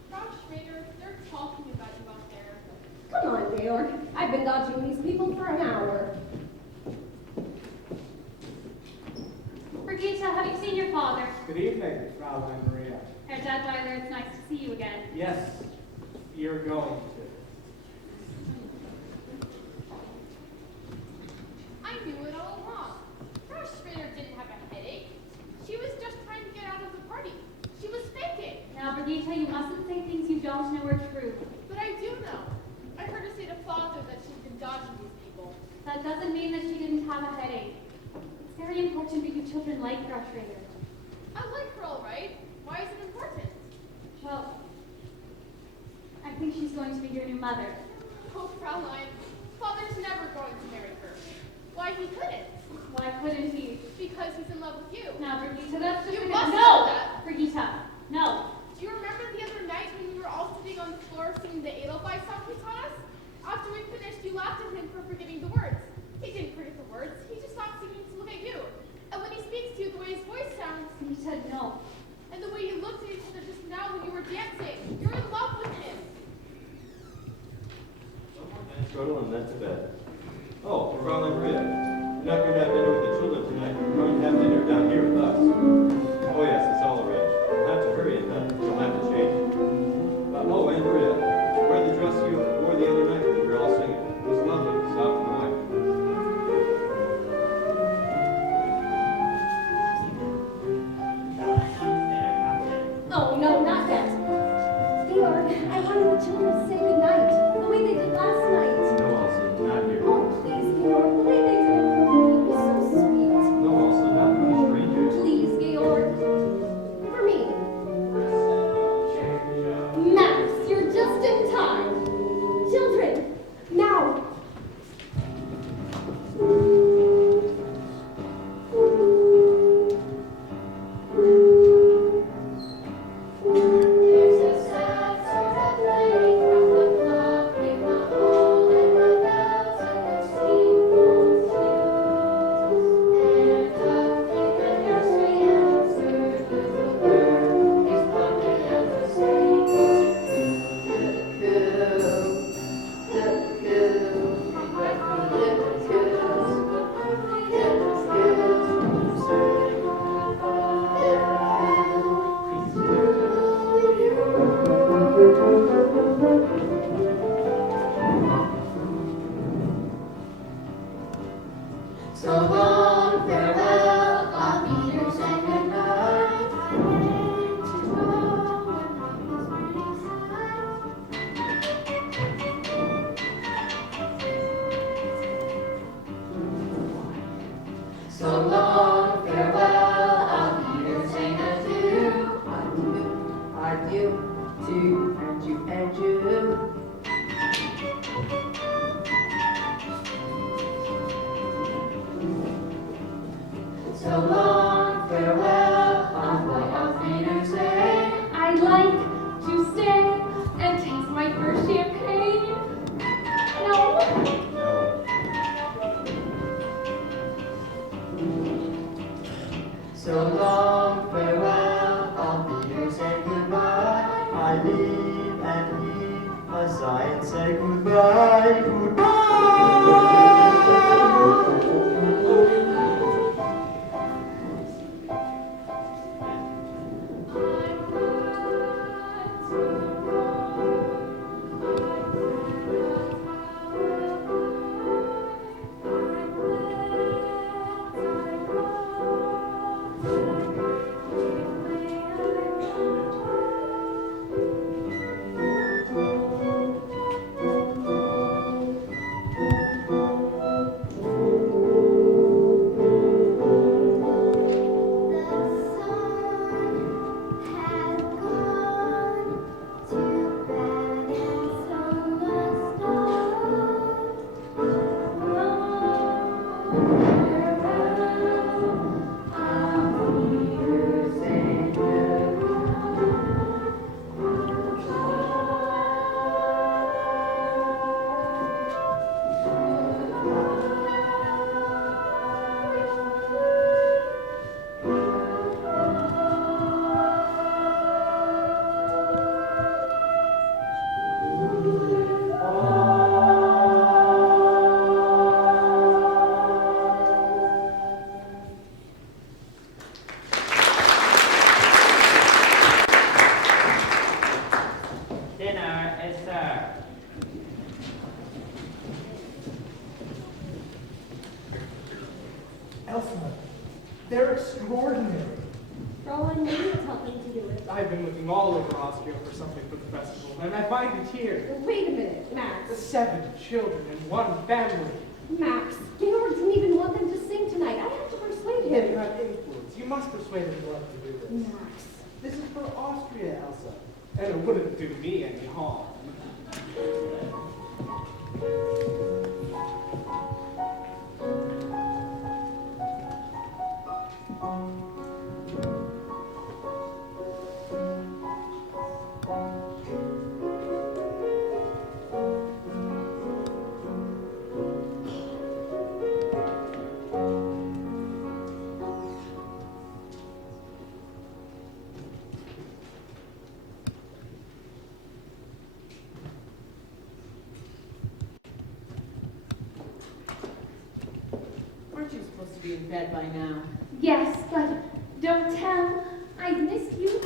Frau Schrader, they're talking about you out there. Come on, Georg. I've been dodging these people for an hour. Brigitte, have you seen your father? Good evening, Fraulein Maria. Herr Dadweiler, it's nice to see you again. Yes, you're going to. I knew it all along. Frau Schrader didn't have a headache. She was just trying to get out of the party. She was faking. Now, Brigitte, you mustn't say things you don't know are true. But I do know. I heard her say to father that she's been dodging these people. That doesn't mean that she didn't have a headache. It's very important that you children like Frau Schrader. I like her all right. Why is it important? Well, I think she's going to be your new mother. Oh, Fraulein, father's never going to marry her. Why he couldn't? Why couldn't he? Because he's in love with you. Now, Brigitte, that's just You because- must no! know that. Brigitte, no. Do you remember the other night when we were all sitting on the floor singing the Edelweiss song he taught us? After we finished, you laughed at him for forgetting the words. He didn't forget the words. He just stopped singing to look at you. And when he speaks to you, the way his voice sounds, Brigitte, no. and the way you looked at each other just now when you were dancing, you're in love with him. Strudel and then to bed. Oh, Fraulein Maria. You're not going to have dinner with the children tonight. You're going to have dinner down here with us. Oh yes, it's all arranged. You'll have to hurry and you'll have to change. Oh, and Maria, wear the dress you wore the other night when we were all singing. It was lovely, soft and white. Oh, no, not that. Georg, I wanted the children to say goodnight, the way they did last night. No, Elsa, not here. Oh, please, Georg, the way they did it for me was so sweet. No, Elsa, not for strangers. Please, Georg. For me. Max, you're just in time. Children, now. There's a sad sort of lake from the clock in the hall, and the bells in the steeples and a duck in the nursery answers with a bird is plucking at the staples. So long, farewell, on Peter's and good night. I went to go and on his pretty side. So long, farewell, on Peter's and adieu. Adieu to and you and you. So long, farewell, envoy of Peter's Day. I'd like to stay and taste my first champagne. No. No. Elsa. They're extraordinary. Fräulein, maybe it's helping to do it. I've been looking all over Austria for something for the festival, and I find it here. Wait a minute, Max. 7 children in one family. Max, Georg didn't even want them to sing tonight. I had to persuade Yeah, you him. have influence. You must persuade him to let you do this. Max. This is for Austria, Elsa. And it wouldn't do me any harm. Weren't you supposed to be in bed by now? Yes, but don't tell. I've missed you.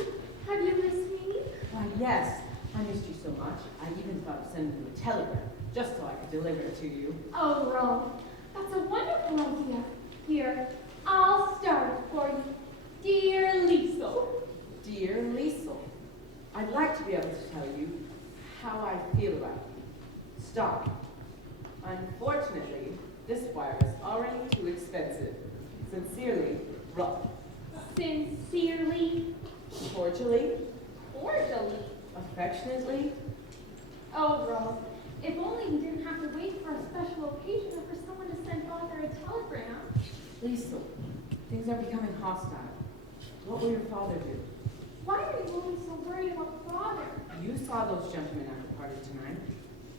Have you missed me? Why, yes. I missed you so much. I even thought of sending you a telegram, just so I could deliver it to you. Oh, Rolf, that's a wonderful idea. Here, I'll start it for you. Dear Liesel. Dear Liesel, I'd like to be able to tell you how I feel about you. Stop. Unfortunately, this wire is already too expensive. Sincerely, Rolf. Sincerely. Cordially, Cordially. affectionately. Oh, Rolf, if only we didn't have to wait for a special occasion or for someone to send Father a telegram. Liesel, things are becoming hostile. What will your father do? Why are you always so worried about Father? You saw those gentlemen at the party tonight.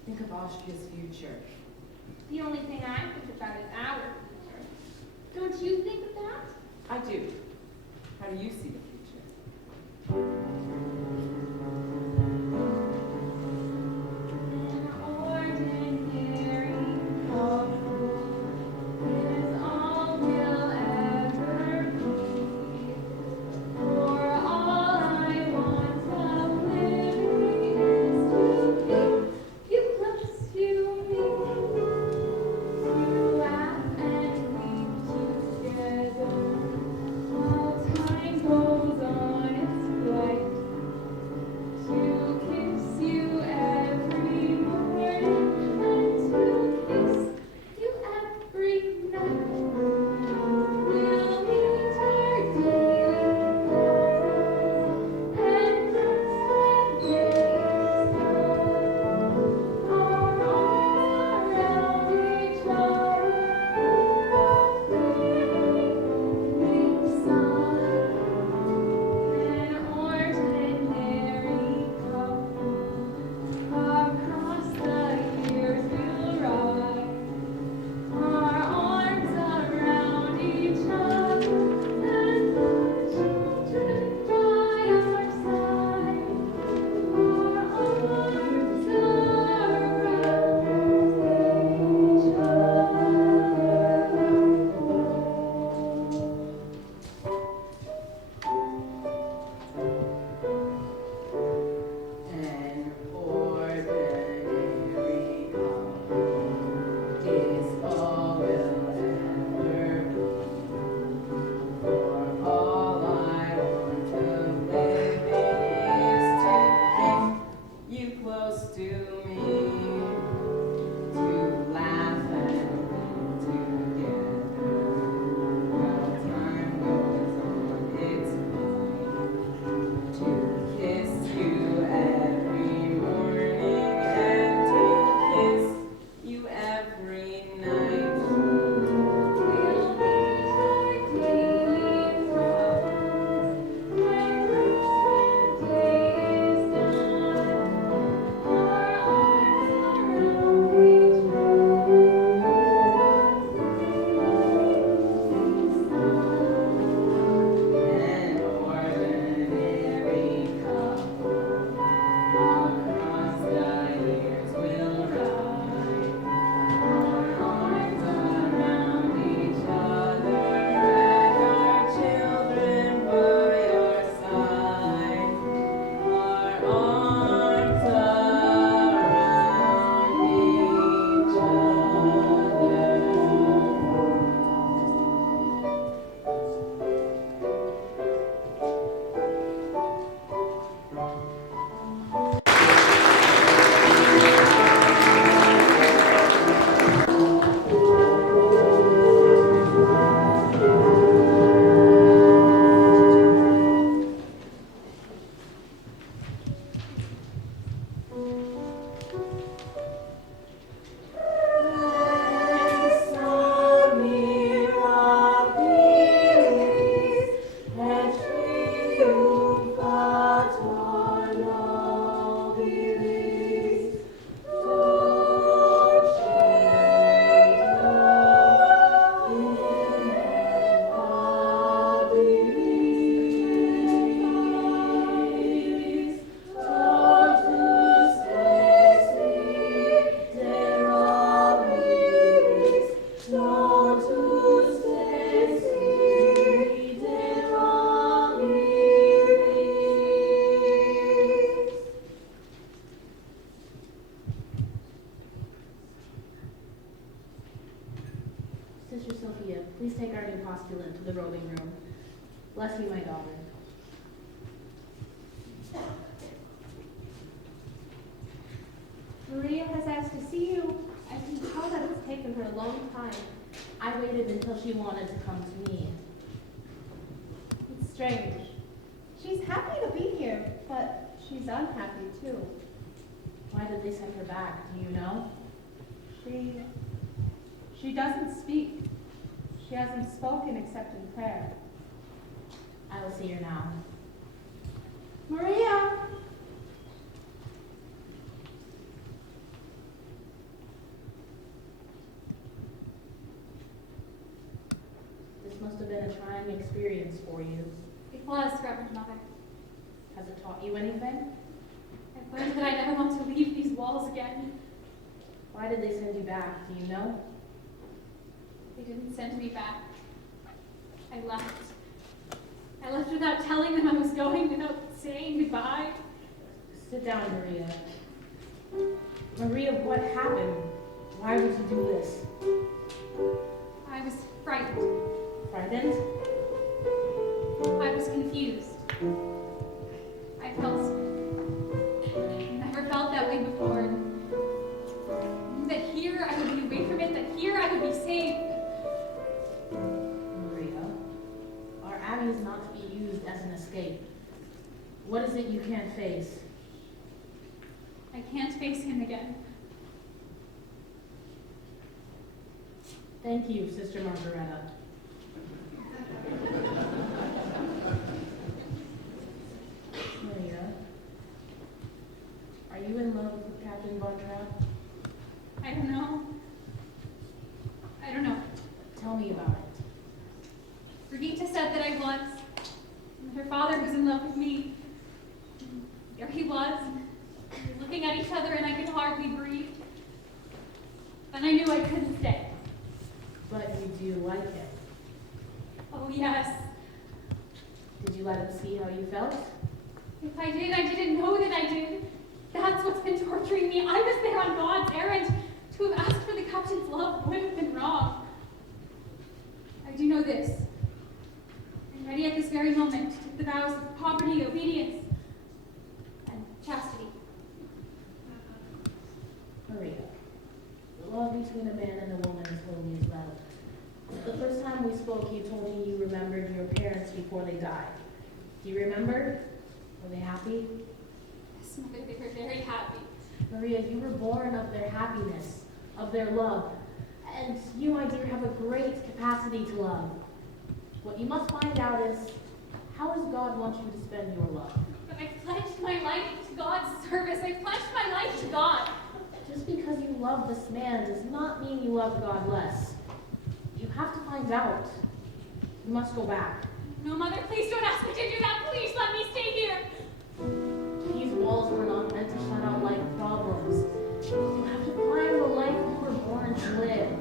Think of Austria's future. The only thing I think about is our future. Don't you think of that? I do. How do you see the future? An ordinary couple is all we'll ever be. For all I want of living is to be you close to me. Sister Sophia, please take our new postulant to the robing room. Bless you, my daughter. Maria has asked to see you. I can tell that it's taken her a long time. I waited until she wanted to come to me. It's strange. She's happy to be here, but she's unhappy too. Why did they send her back? Do you know? She doesn't speak. She hasn't spoken except in prayer. I will see her now. Maria! This must have been a trying experience for you. It was, Reverend Mother. Has it taught you anything? I've learned that I never want to leave these walls again. Why did they send you back? Do you know? They didn't send me back. I left. I left without telling them I was going, without saying goodbye. Sit down, Maria. Maria, what happened? Why would you do this? I was frightened. Frightened? I was confused. I never felt that way before. That here I would be away from it, that here I would be safe. Maria, our Abbey is not to be used as an escape. What is it you can't face? I can't face him again. Thank you, Sister Margaretta. Maria, are you in love with Captain Von Trapp? I don't know. I don't know. Tell me about it. Brigitte said that I was, and her father was in love with me. There he was, we were looking at each other and I could hardly breathe. Then I knew I couldn't stay. But you do like him. Oh yes. Did you let him see how you felt? If I did, I didn't know that I did. That's what's been torturing me. I was there on God's errand. To have asked for the captain's love would have been wrong. I do know this. I'm ready at this very moment to take the vows of poverty, obedience, and chastity. Maria, the love between a man and a woman is holy as well. The first time we spoke, you told me you remembered your parents before they died. Do you remember? Were they happy? Yes, Mother, they were very happy. Maria, you were born of their happiness, of their love. And you, my dear, have a great capacity to love. What you must find out is, how does God want you to spend your love? But I pledged my life to God's service. I pledged my life to God. Just because you love this man does not mean you love God less. You have to find out. You must go back. No, Mother, please don't ask me to do that. Please let me stay here. These walls were not meant to shut out life problems. You have to find the life you were born to live.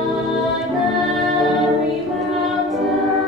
On every mountain,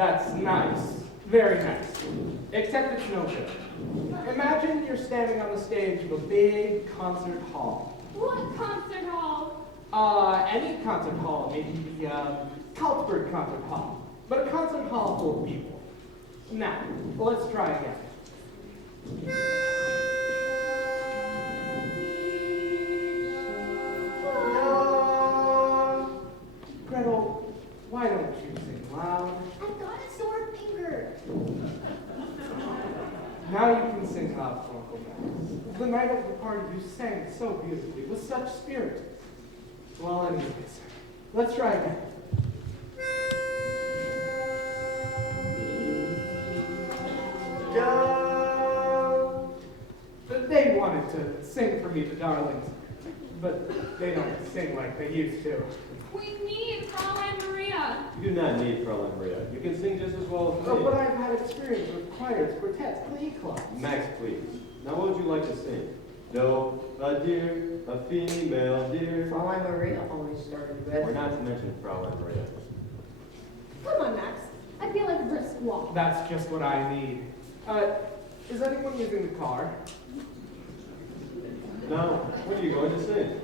That's nice. Very nice. Except it's no good. Imagine you're standing on the stage of a big concert hall. What concert hall? Any concert hall, maybe the Carlsberg concert hall. But a concert hall full of people. Now, let's try again. Gretel, why don't you sing loud? I've got a sore finger. Now you can sing loud for Uncle Max. The night of the party you sang so beautifully, with such spirit. Well, anyways, let's try again. They wanted to sing for me, the darlings, but they don't sing like they used to. We need Fräulein Maria. You do not need Fräulein Maria. You can sing just as well as me. But I've had experience with choirs, quartets, glee clubs. Max, please. Now what would you like to sing? No, a dear, a female dear. Fräulein Maria always started with. Or not to mention Fräulein Maria. Come on, Max. I feel like a brisk walk. That's just what I need. Is anyone using the car? Now, what are you going to sing?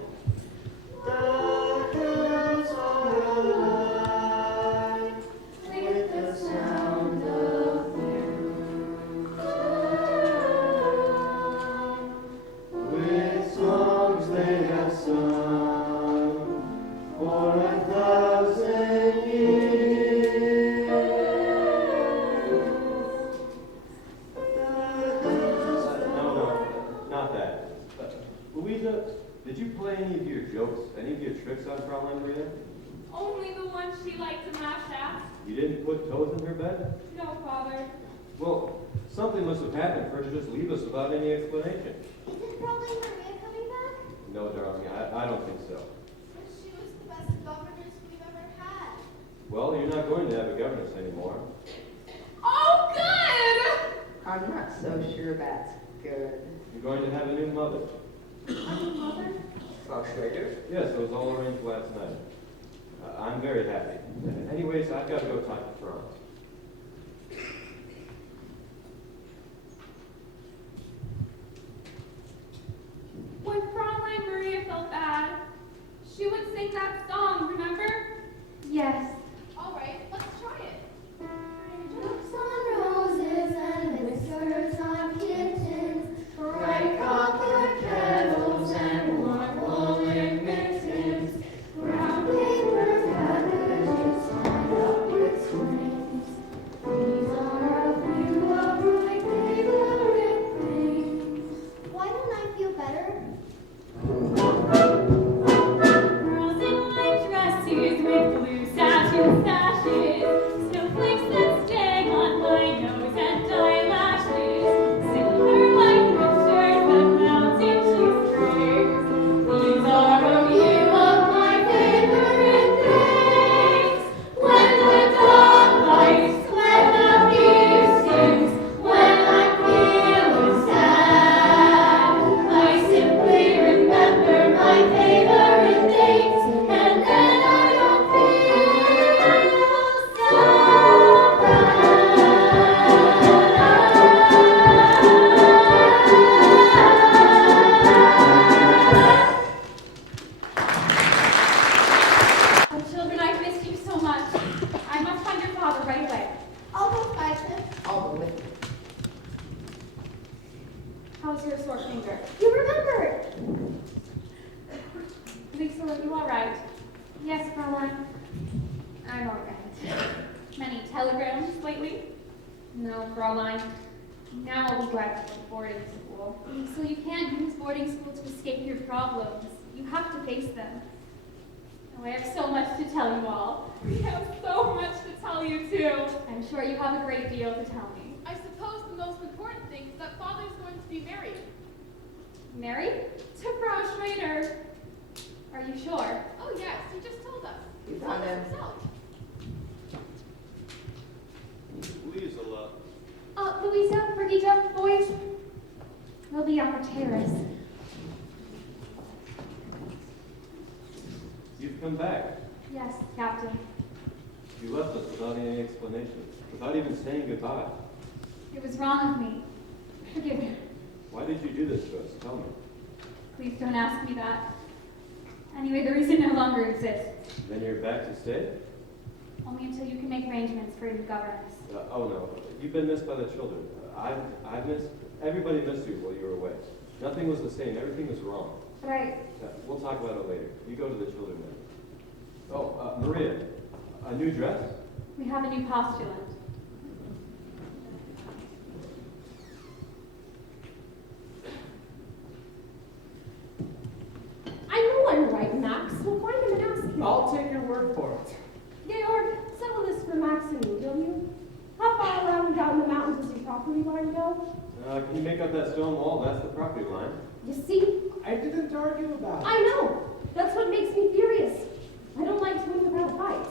With the sound of With songs they have sung for 1,000 years. No, not that. Louisa, did you play any of your jokes, any of your tricks on Fräulein Maria? Only the one she liked to mash at. You didn't put toes in her bed? No, Father. Well, something must have happened for her to just leave us without any explanation. Isn't Fräulein Maria coming back? No, darling, I don't think so. But she was the best governess we've ever had. Well, you're not going to have a governess anymore. Oh, good! I'm not so sure that's good. You're going to have a new mother. Mother? Frau Schrader? Yes, it was all arranged last night. I'm very happy. Anyways, I've got to go talk to Franz. When Fräulein Maria felt bad, she would sing that song, remember? Yes. All right, let's try it. Raindrops on roses and whiskers on kittens, bright copper kettles and warm woolen mittens, brown paper feathers tied up with strings. These are a few of my favorite things. Why don't I feel better? Girls in white dresses with blue satin sashes, snowflakes that stay on my nose and eyelashes, silver white winters that melt into springs. These are a few of my favorite things. When the dawn lights, when the bee sings, when I'm feeling sad, I simply remember my favorite things, and then I don't feel so bad. Oh, children, I've missed you so much. I must find your father right away. I'll go find him. I'll go with you. How's your sore finger? You remembered! Lisa, are you all right? Yes, Fräulein. I'm all right. Many telegrams lately? No, Fräulein. Now I'll be glad to go to boarding school. So you can't use boarding school to escape your problems. You have to face them. Oh, I have so much to tell you all. We have so much to tell you too. I'm sure you have a great deal to tell me. I suppose the most important thing is that Father's going to be married. Married? To Frau Schrader. Are you sure? Oh yes, he just told us. You Told found us him. himself. Louisa, Louisa, Brigitte, boys. We'll be on our terrace. you've come back. Yes, Captain. You left us without any explanation. without even saying goodbye. It was wrong of me. Forgive me. Why did you do this to us? Tell me. Please don't ask me that. Anyway, the reason no longer exists. Then you're back to stay? Only until you can make arrangements for a new governess. Oh no, you've been missed by the children. I've missed, everybody missed you while you were away. Nothing was the same, everything was wrong. Right. We'll talk about it later. You go to the children now. Oh, Maria, a new dress? We have a new postulant. I know I'm right, Max. We'll find him and ask him. I'll take your word for it. Georg, settle this for Max and me, will you? How far around down the mountain does your property line go? Can you make up that stone wall? That's the property line. You see? I didn't argue about it. I know. That's what makes me furious. I don't like to win without a fight.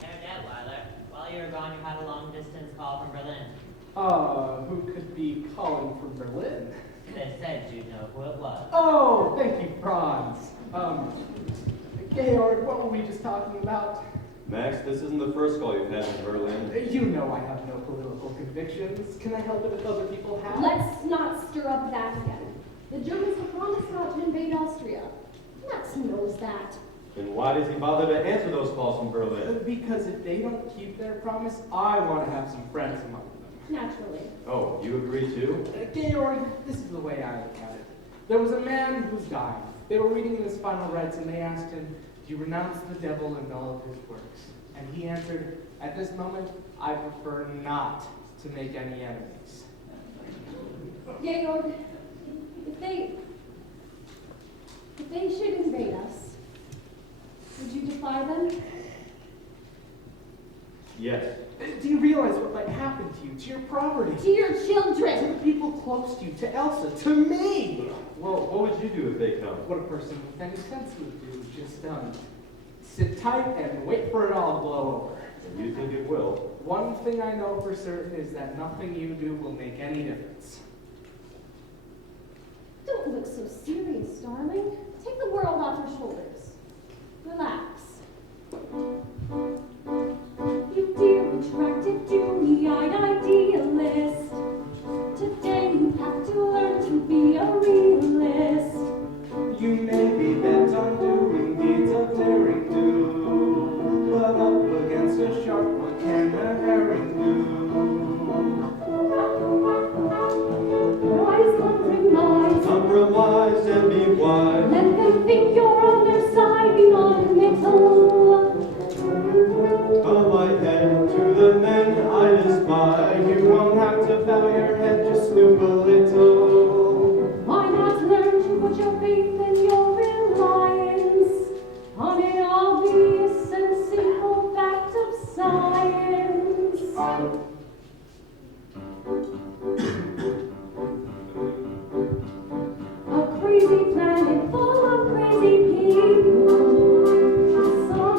There, Dad, Weiler. While you were gone, you had a long-distance call from Berlin. Who could be calling from Berlin? They said you'd know who it was. Oh, thank you, Franz. Georg, what were we just talking about? Max, this isn't the first call you've had in Berlin. You know I have no political convictions. Can I help it if other people have? Let's not stir up that again. The Germans have promised not to invade Austria. Max knows that. Then why does he bother to answer those calls from Berlin? Because if they don't keep their promise, I want to have some friends among them. Naturally. Oh, you agree too? Georg, this is the way I look at it. There was a man who was dying. They were reading his final rites and they asked him, "Do you renounce the devil and all of his works?" And he answered, "At this moment, I prefer not to make any enemies." Georg, if they should invade us, would you defy them? Yes. Do you realize what might happen to you, to your property? To your children! To the people close to you, to Elsa, to me! Well, what would you do if they come? What a person with any sense would do, just sit tight and wait for it all to blow over. And you think it will? One thing I know for certain is that nothing you do will make any difference. Don't look so serious, darling. Take the world off your shoulders. Relax. You dear, attractive, dewy-eyed idealist. Today you have to learn to be a realist. You may be bent on doing deeds of daring do, but up against a shark, what can a herring do? Rise, compromise and be wise. Let them think you're on their side, be non-committal. Bow my head to the men I despise. You won't have to bow your head, just stoop a little. Why not learn to put your faith and your reliance on an obvious and simple fact of science? A crazy planet full of crazy people. Some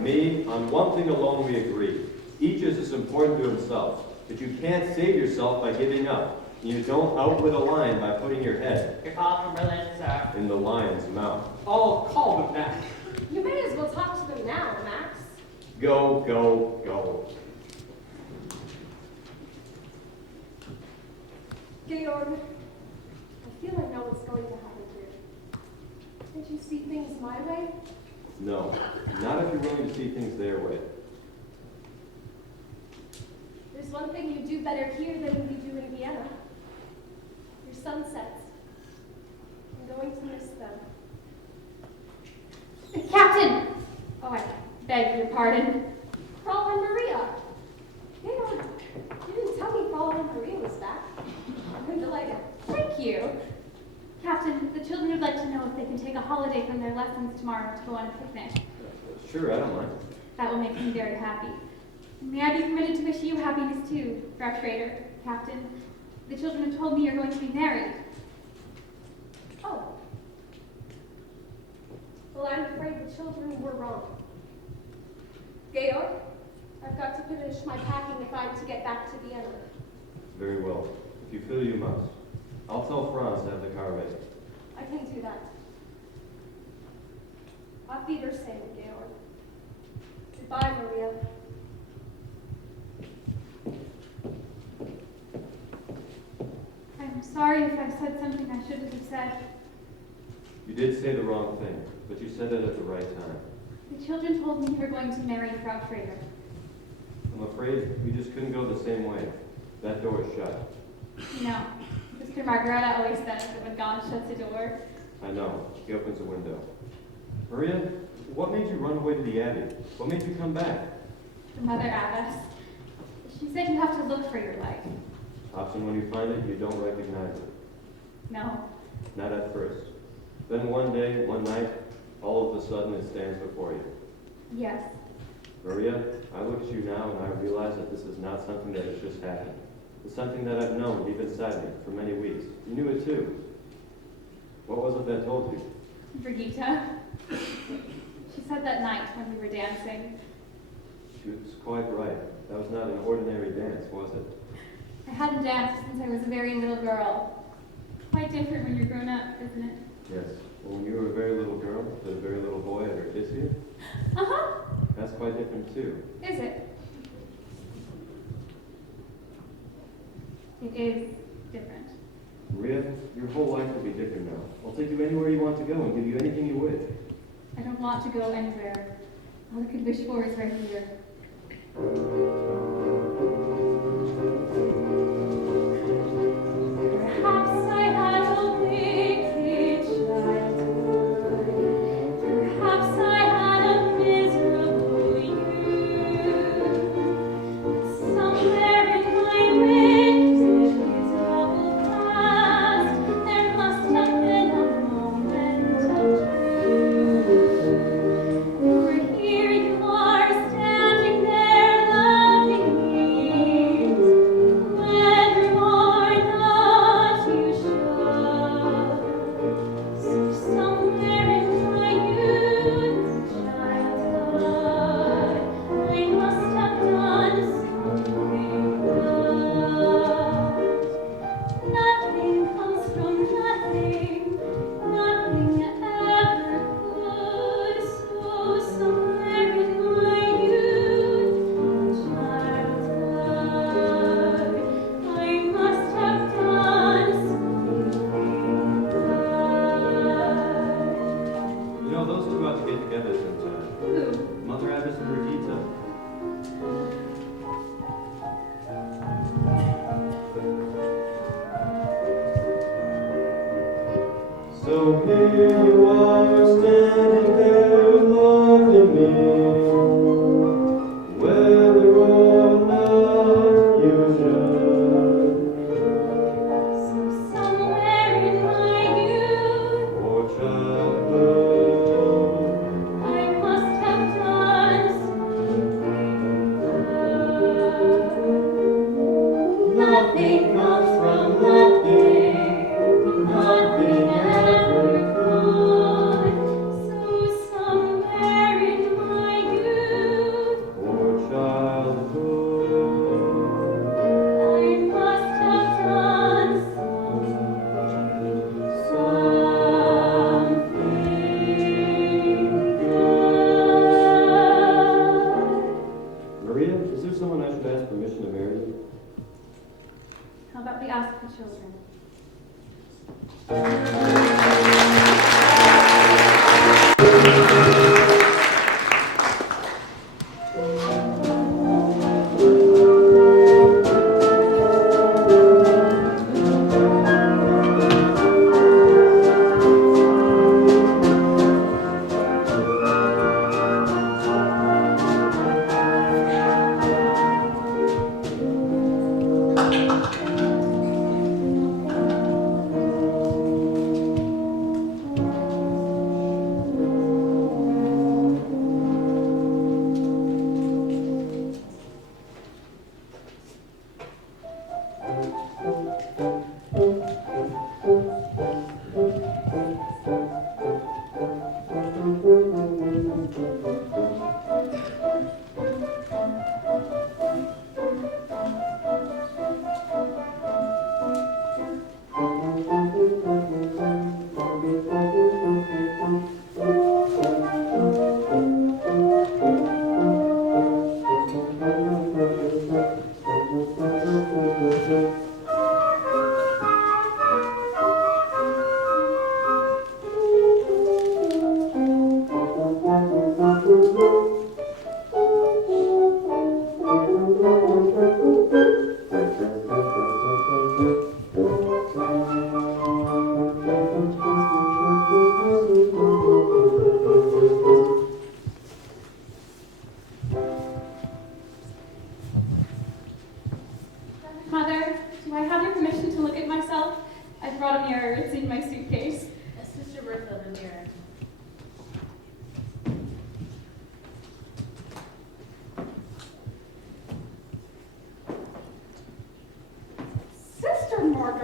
me, on one thing alone we agree. Each is as important to himself. But you can't save yourself by giving up. And you don't outwit a lion by putting your head You're called from Berlin, sir. in the lion's mouth. I'll call them back. You may as well talk to them now, Max. Go, go, go. Georg, I feel I know what's going to happen here. Can't you see things my way? No, not if you're willing to see things their way. There's one thing you do better here than you do in Vienna. Your sunsets. I'm going to miss them. Captain! Oh, I beg your pardon. Fraulein Maria! Georg, you didn't tell me Fraulein Maria was back. I'm delighted. Thank you. Captain, the children would like to know if they can take a holiday from their lessons tomorrow to go on a picnic. Sure, I don't mind. That will make me very happy. May I be permitted to wish you happiness too, Frau Schrader, Captain? The children have told me you're going to be married. Oh. Well, I'm afraid the children were wrong. Georg, I've got to finish my packing if I'm to get back to Vienna. Very well. If you feel you must. I'll tell Franz to have the car ready. I can do that. Auf Wiedersehen, Georg. Goodbye, Maria. I'm sorry if I've said something I shouldn't have said. You did say the wrong thing, but you said it at the right time. The children told me you were going to marry Frau Schrader. I'm afraid we just couldn't go the same way. That door is shut. You know, Sister Margareta always says that when God shuts a door, I know. He opens a window. Maria, what made you run away to the Abbey? What made you come back? the Mother Abbess, she said you have to look for your life. Often when you find it, you don't recognize it. No. Not at first. Then one day, one night, all of a sudden it stands before you. Yes. Maria, I look at you now and I realize that this is not something that has just happened. It's something that I've known deep inside me for many weeks. You knew it too. What was it that told you? Brigitte. She said that night when we were dancing. She was quite right. That was not an ordinary dance, was it? I hadn't danced since I was a very little girl. Quite different when you're grown up, isn't it? Yes. Well, when you were a very little girl, did a very little boy ever kiss you? Uh-huh. That's quite different too. Is it? It is different. Maria, your whole life will be different now. I'll take you anywhere you want to go and give you anything you wish. I don't want to go anywhere. All I could wish for is right here. Perhaps I had a wicked childhood. Perhaps I had a miserable youth. Somewhere in my wicked, miserable past, there must have been a moment of truth. For here you are standing there, loving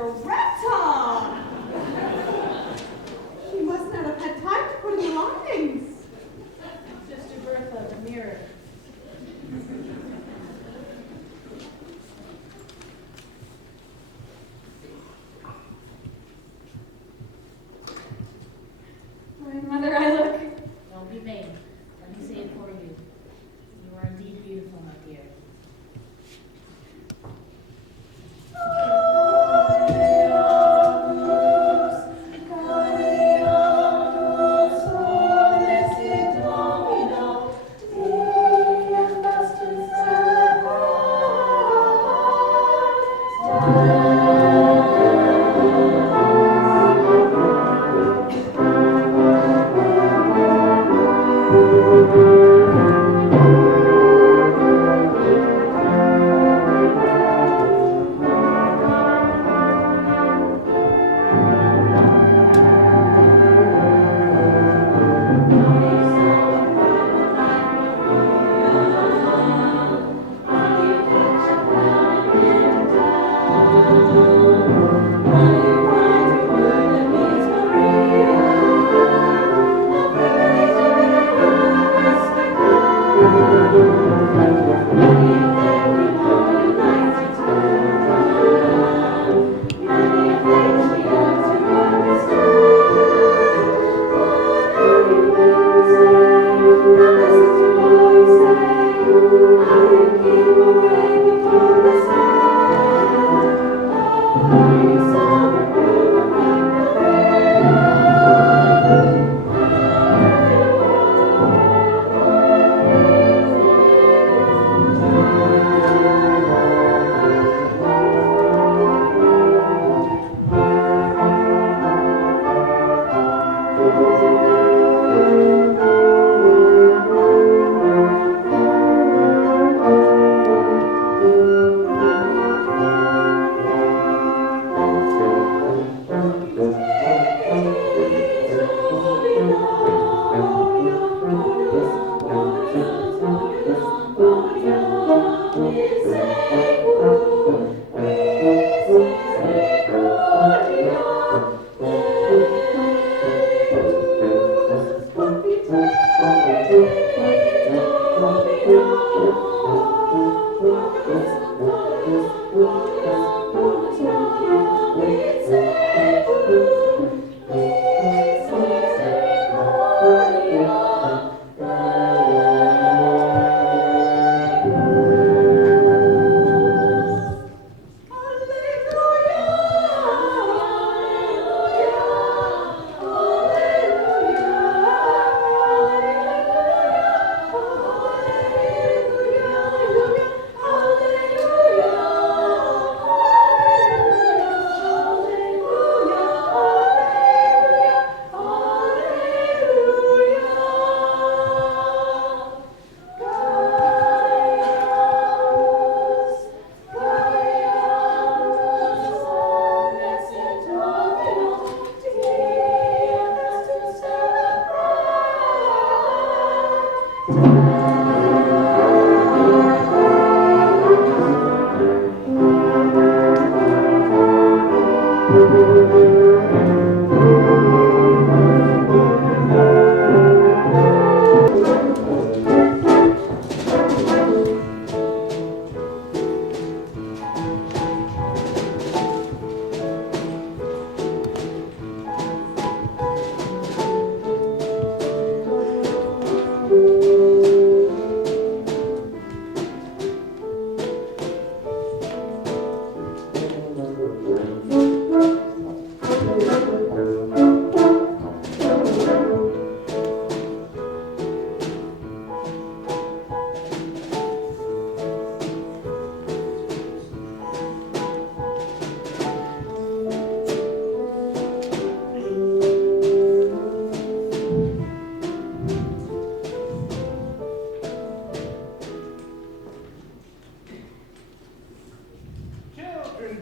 Greta! He must not have had time to put in the linings. Sister Bertha, the mirror. Mother, I look. Don't be vain. Let me say it for you. You are indeed beautiful, my dear.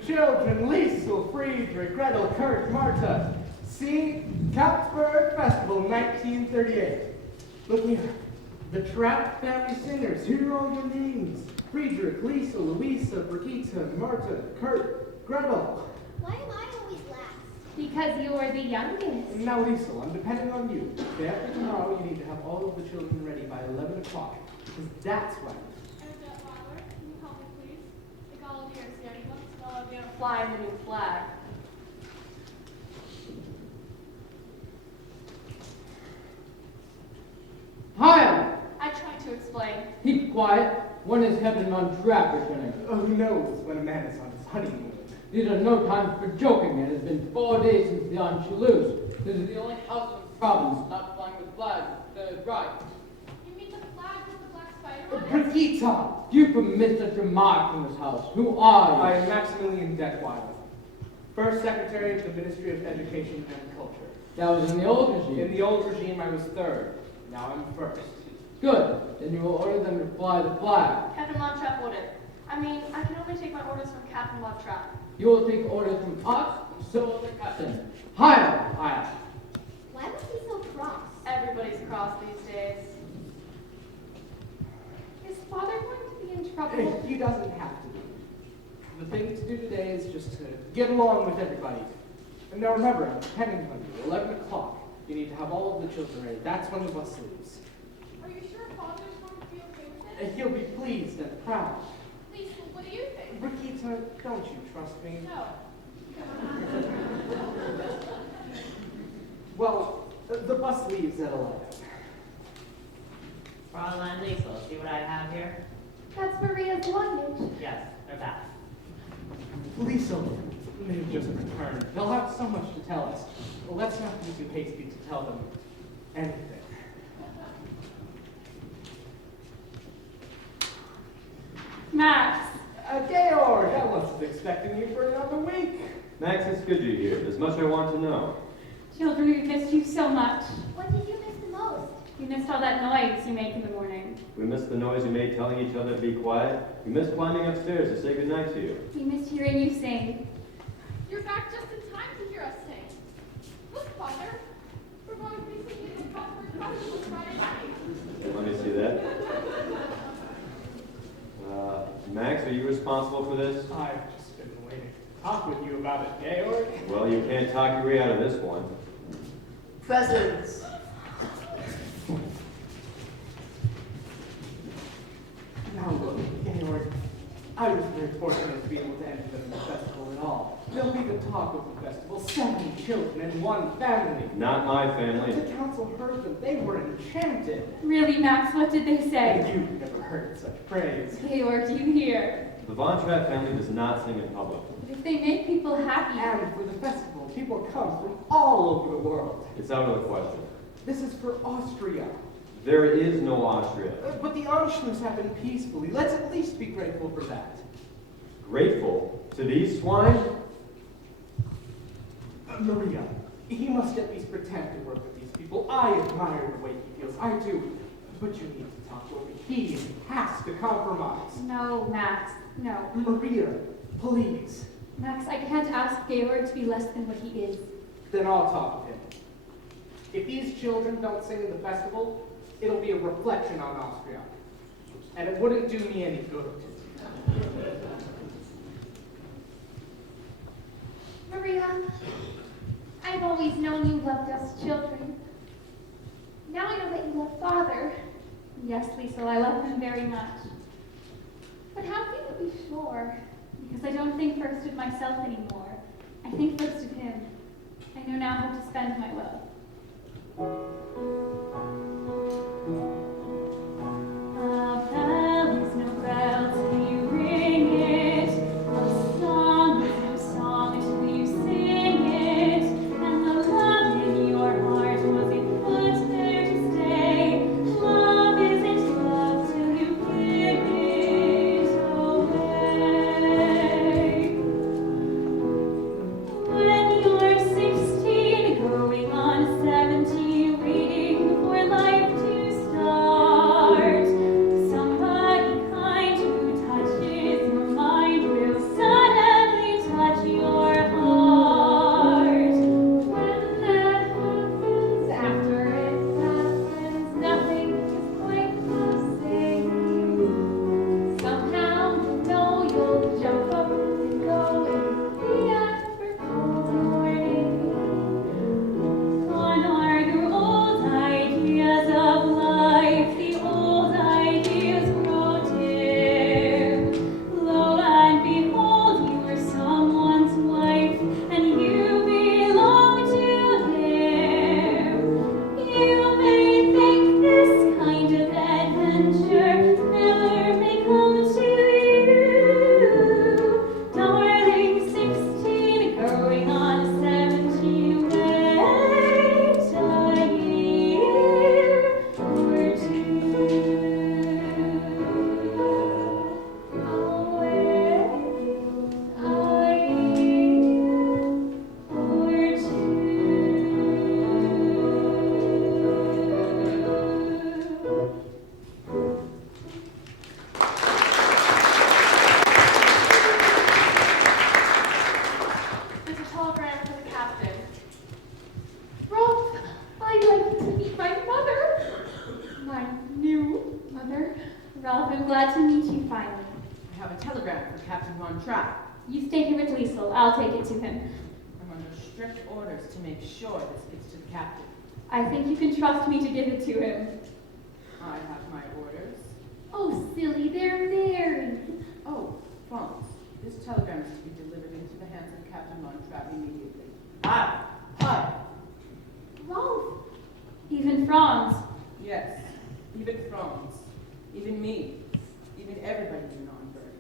Children, Liesel, Friedrich, Gretel, Kurt, Marta. See, Capsburg Festival, 1938. Look here. The Trapp Family Singers. Here are all your names. Friedrich, Liesel, Louisa, Brigitte, Marta, Kurt, Gretel. Why am I always last? Because you're the youngest. Now, Liesel, I'm depending on you. Day after tomorrow, you need to have all of the children ready by 11 o'clock, because that's when. Father, can you help me, please? The Gauleviers here. He wants to know if you're Flying the new flag. Hiya! I tried to explain. Keep quiet. When is Heaven on track returning? Who knows when a man is on his honeymoon? These are no times for joking. It has been 4 days since the Anschluss. This is the only house in the province not flying with flags. The right. You mean the flag with the black spider on it? Brigitte! Do you permit such remarks in this house? Who are you? I am Maximilian Detweiler, First Secretary of the Ministry of Education and Culture. That was in the old regime. In the old regime, I was third. Now I'm first. Good. Then you will order them to fly the flag. Captain Montrap wouldn't. I mean, I can only take my orders from Captain Montrap. You will take orders from us, so will the captain. Hiya! Hiya! Why was he so cross? Everybody's cross these days. Is father going to be in trouble? He doesn't have to be. The thing to do today is just to get along with everybody. And now remember, I'm depending on you. 11 o'clock. You need to have all of the children ready. That's when the bus leaves. Are you sure Father's going to be okay with it? And he'll be pleased and proud. Lisa, what do you think? Brigitte, don't you trust me? No. Well, the bus leaves at 11. Fräulein Liesel, see what I have here? That's Maria's luggage. Yes, they're back. Liesel, they've just returned. They'll have so much to tell us. Well, let's not be too hasty to tell them anything. Max. Georg, I wasn't expecting you for another week. Max, it's good you're here. There's much I want to know. Children, we missed you so much. What did you miss the most? We missed all that noise you make in the morning. We missed the noise you made telling each other to be quiet. We missed climbing upstairs to say goodnight to you. We missed hearing you sing. You're back just in time to hear us sing. Look, Father. We're going to be singing the Comfort Gospel Friday night. Let me see that. Max, are you responsible for this? I've just been waiting to talk with you about it, Georg. Well, you can't talk your way out of this one. Presents. Now look, Georg, I was very fortunate to be able to enter them in the festival at all. They'll be the talk of the festival. 7 children in one family. Not my family. The council heard them. They were enchanted. Really, Max, what did they say? You've never heard such praise. Georg, do you hear? The Von Trapp family does not sing in public. But if they make people happy. And for the festival, people come from all over the world. It's out of the question. This is for Austria. There is no Austria. But the Anschluss happened peacefully. Let's at least be grateful for that. Grateful to these swine? Maria, he must at least pretend to work with these people. I admire the way he feels. I do. But you need to talk over. He has to compromise. No, Max, no. Maria, please. Max, I can't ask Georg to be less than what he is. Then I'll talk with him. If these children don't sing in the festival, it'll be a reflection on Austria. And it wouldn't do me any good. Maria, I've always known you loved us children. Now I know that you love Father. Yes, Liesel, I love him very much. But how can you be sure? Because I don't think first of myself anymore. I think first of him. I know now how to spend my love. A bell is no bell till you ring it. A song is no song until you sing it. And the love in your heart wasn't put there to stay. Love isn't love till you give it away. When you're 16, going on 17, Ralph, I'm glad to meet you finally. I have a telegram for Captain Von Trapp. You stay here with Liesel. I'll take it to him. I'm under strict orders to make sure this gets to the captain. I think you can trust me to give it to him. I have my orders. Oh, silly, they're married. Oh, Franz, this telegram is to be delivered into the hands of Captain Von Trapp immediately. Hi. Hi. Ralph. Even Franz. Yes, even Franz, even me, even everybody in Nürnberg,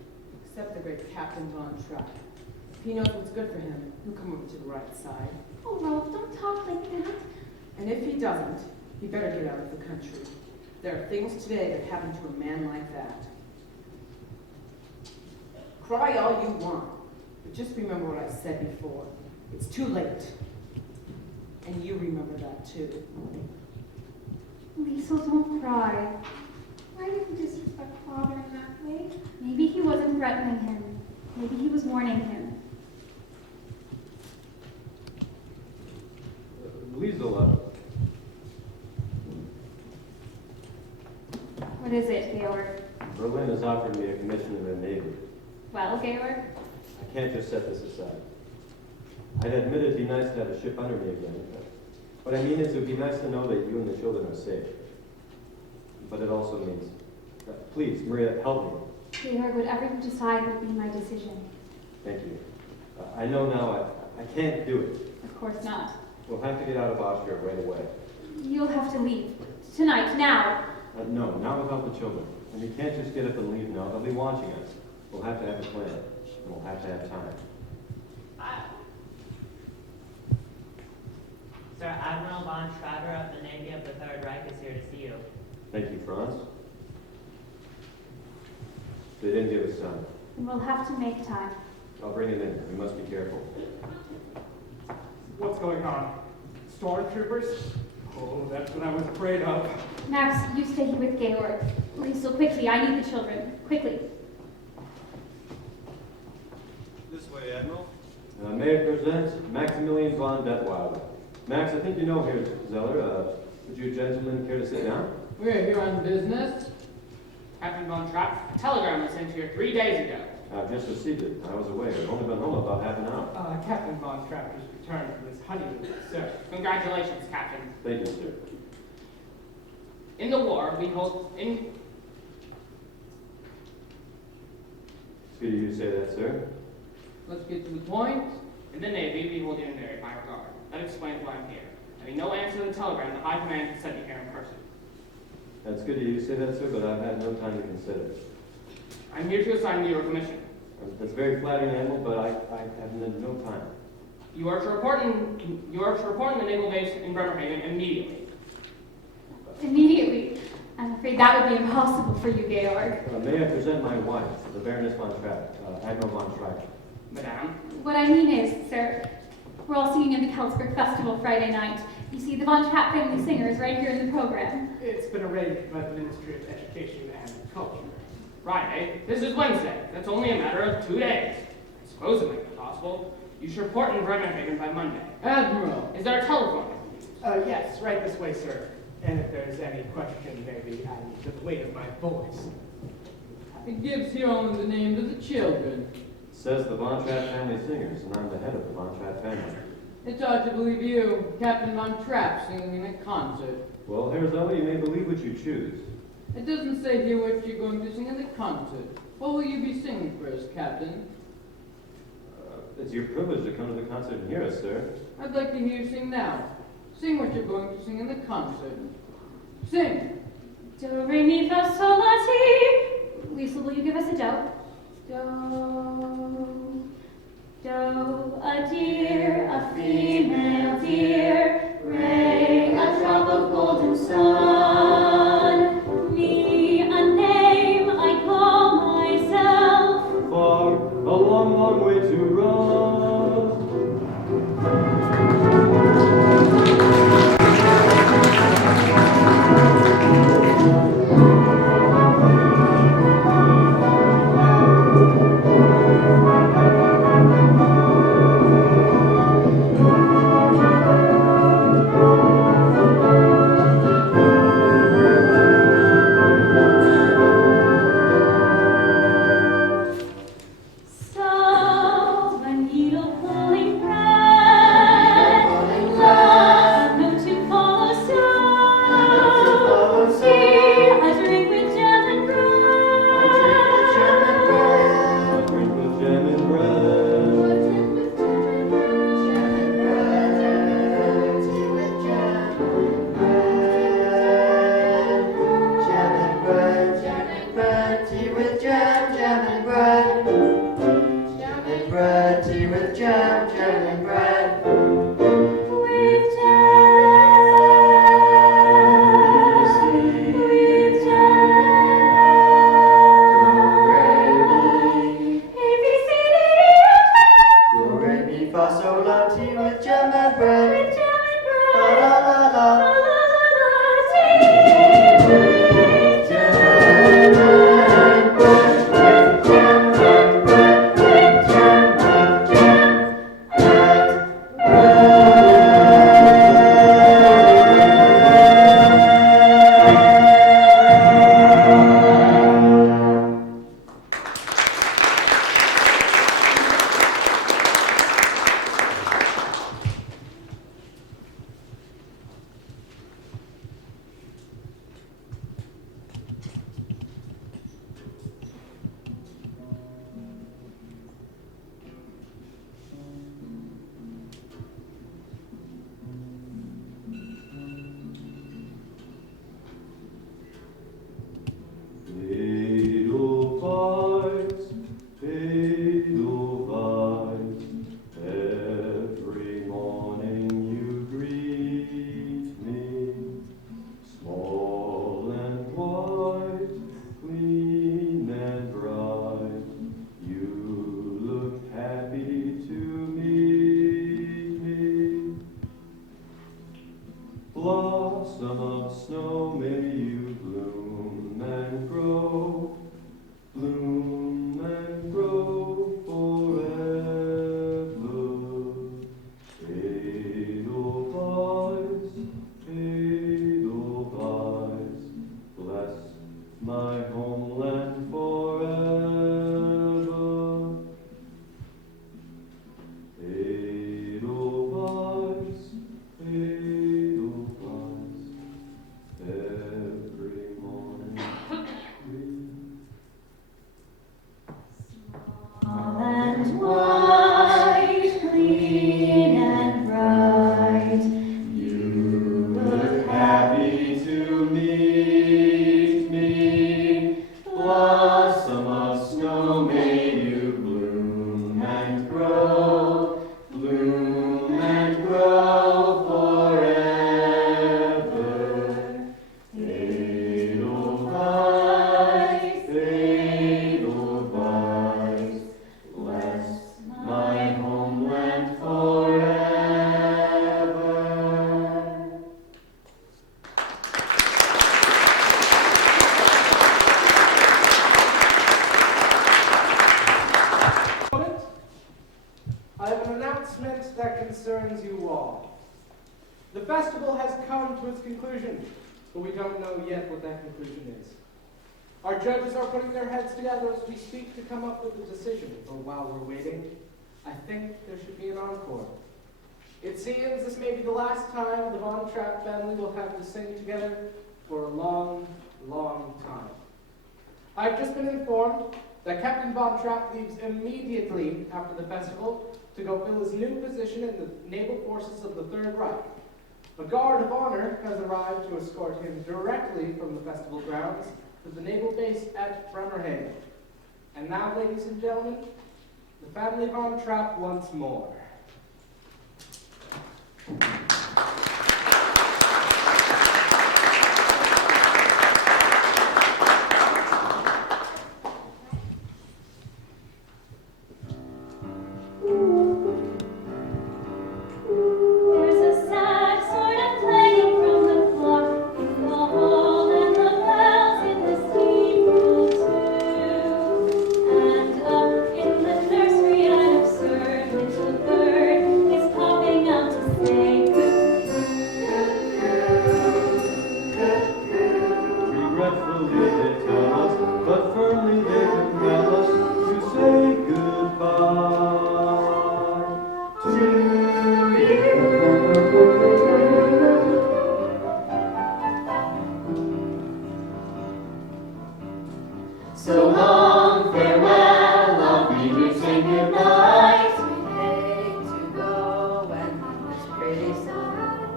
except the great Captain Von Trapp. If he knows what's good for him, he'll come over to the right side. Oh, Ralph, don't talk like that. And if he doesn't, he better get out of the country. There are things today that happen to a man like that. Cry all you want, but just remember what I said before. It's too late. And you remember that too. Liesel, don't cry. Why did you disrespect Father in that way? Maybe he wasn't threatening him. Maybe he was warning him. Liesel, What is it, Georg? Berlin has offered me a commission in the Navy. Well, Georg? I can't just set this aside. I'd admit it'd be nice to have a ship under me again. What I mean is, it would be nice to know that you and the children are safe. But it also means, please, Maria, help me. Georg, whatever you decide will be my decision. Thank you. I know now I can't do it. Of course not. We'll have to get out of Austria right away. You'll have to leave. Tonight, now. No, not without the children. And you can't just get up and leave now. They'll be watching us. We'll have to have a plan. And we'll have to have time. Sir Admiral von Schreiber of the Navy of the Third Reich is here to see you. Thank you, Franz. They didn't give us time. And we'll have to make time. I'll bring him in. We must be careful. What's going on? Stormtroopers? Oh, that's what I was afraid of. Max, you stay here with Georg. Liesel, quickly, I need the children. Quickly. This way, Admiral. May I present Maximilian von Detweiler. Max, I think you know here, Zeller. Would you gentlemen care to sit down? We're here on business. Captain Von Trapp, a telegram was sent here 3 days ago. I've just received it. I was away. I've only been home about half an hour. Captain Von Trapp just returned from his honeymoon, sir. Congratulations, Captain. Thank you, sir. In the war, we hold in. It's good of you to say that, sir. Let's get to the point. In the Navy, we hold you in very high regard. That explains why I'm here. Having no answer to the telegram, the High Command has sent me here in person. That's good of you to say that, sir, but I've had no time to consider. I'm here to assign you your commission. That's very flattering, Admiral, but I have no time. You are to report in the naval base in Bremerhaven immediately. Immediately. I'm afraid that would be impossible for you, Georg. May I present my wife, the Baroness von Trapp, Admiral von Trapp. Madame? What I mean is, sir, we're all singing at the Keltsburg Festival Friday night. You see, the Von Trapp family singer is right here in the program. It's been arranged by the Ministry of Education and Culture. Friday? This is Wednesday. That's only a matter of 2 days. I suppose it might be possible. You should report in Bremerhaven by Monday. Admiral! Is there a telephone? Yes, right this way, sir. And if there's any question, maybe adding to the weight of my voice. It gives here only the names of the children. Says the Von Trapp family singers, and I'm the head of the Von Trapp family. It's hard to believe you, Captain Von Trapp, singing in a concert. Well, Herr Zeller, you may believe what you choose. It doesn't say here what you're going to sing in the concert. What will you be singing first, Captain? It's your privilege to come to the concert and hear us, sir. I'd like to hear you sing now. Sing what you're going to sing in the concert. Sing! Do, re, mi, fa, sol, la, ti. Liesel, will you give us a do? Do, a deer, a female deer, re, a drop of golden sun, me, a name I call myself. Far, a long, long way to run. my homeland forever. Edelweiss, Edelweiss, every morning. Small and white, clean and bright, you look happy to meet me. Blossom of snow, may you bloom and grow forever. Edelweiss, Edelweiss, bless my homeland forever. I have an announcement that concerns you all. The festival has come to its conclusion, but we don't know yet what that conclusion is. Our judges are putting their heads together as we speak to come up with a decision, but while we're waiting, I think there should be an encore. It seems this may be the last time the Von Trapp family will have to sing together for a long, long time. I've just been informed that Captain Von Trapp leaves immediately after the festival to go fill his new position in the naval forces of the Third Reich. A guard of honor has arrived to escort him directly from the festival grounds to the naval base at Bremerhaven. And now, ladies and gentlemen, the family Von Trapp once more. There's a sad sort of clanging from the clock in the hall, and the bells in the steeple too. And up in the nursery an absurd little bird is popping out to say Regretfully they tell us, but firmly they compel us to say goodbye to So long, farewell, I'll be here saying goodnight. We hate to go and leave this pretty side.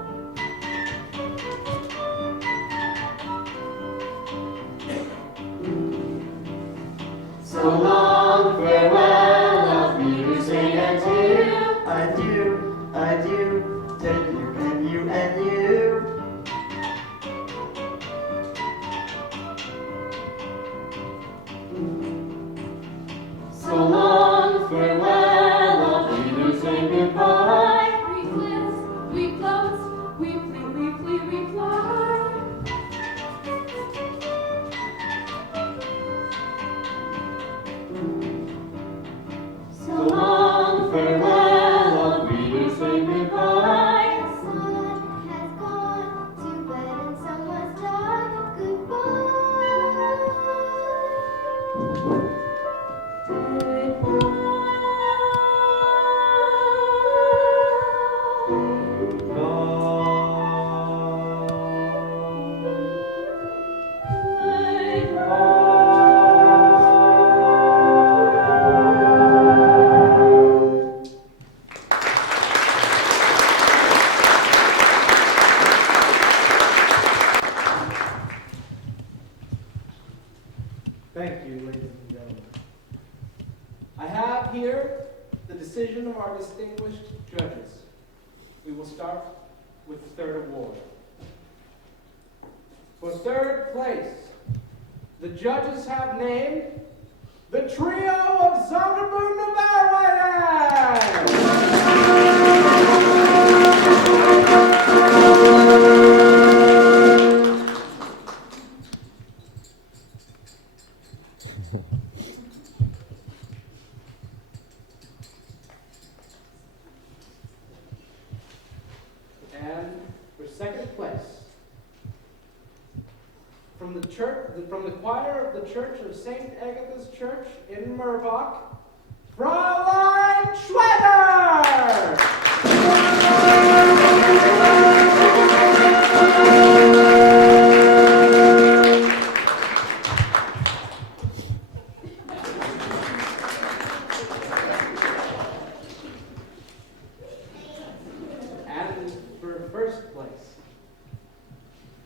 So long, farewell, I'll be here saying adieu. Adieu, adieu, take you and you and you. So long, farewell, I'll be here saying goodbye. We glance, we close, we flee, we fly. So long, farewell, I'll be here saying goodbye. The sun has gone to bed and someone's died. Thank you, ladies and gentlemen. I have here the decision of our distinguished judges. We will start with the third award. For third place, the judges have named the trio of Zonderboom And for second place, from the church from the choir of the Church of St. Agatha's Church in Murbach, Fräulein Schwetter! And for first place,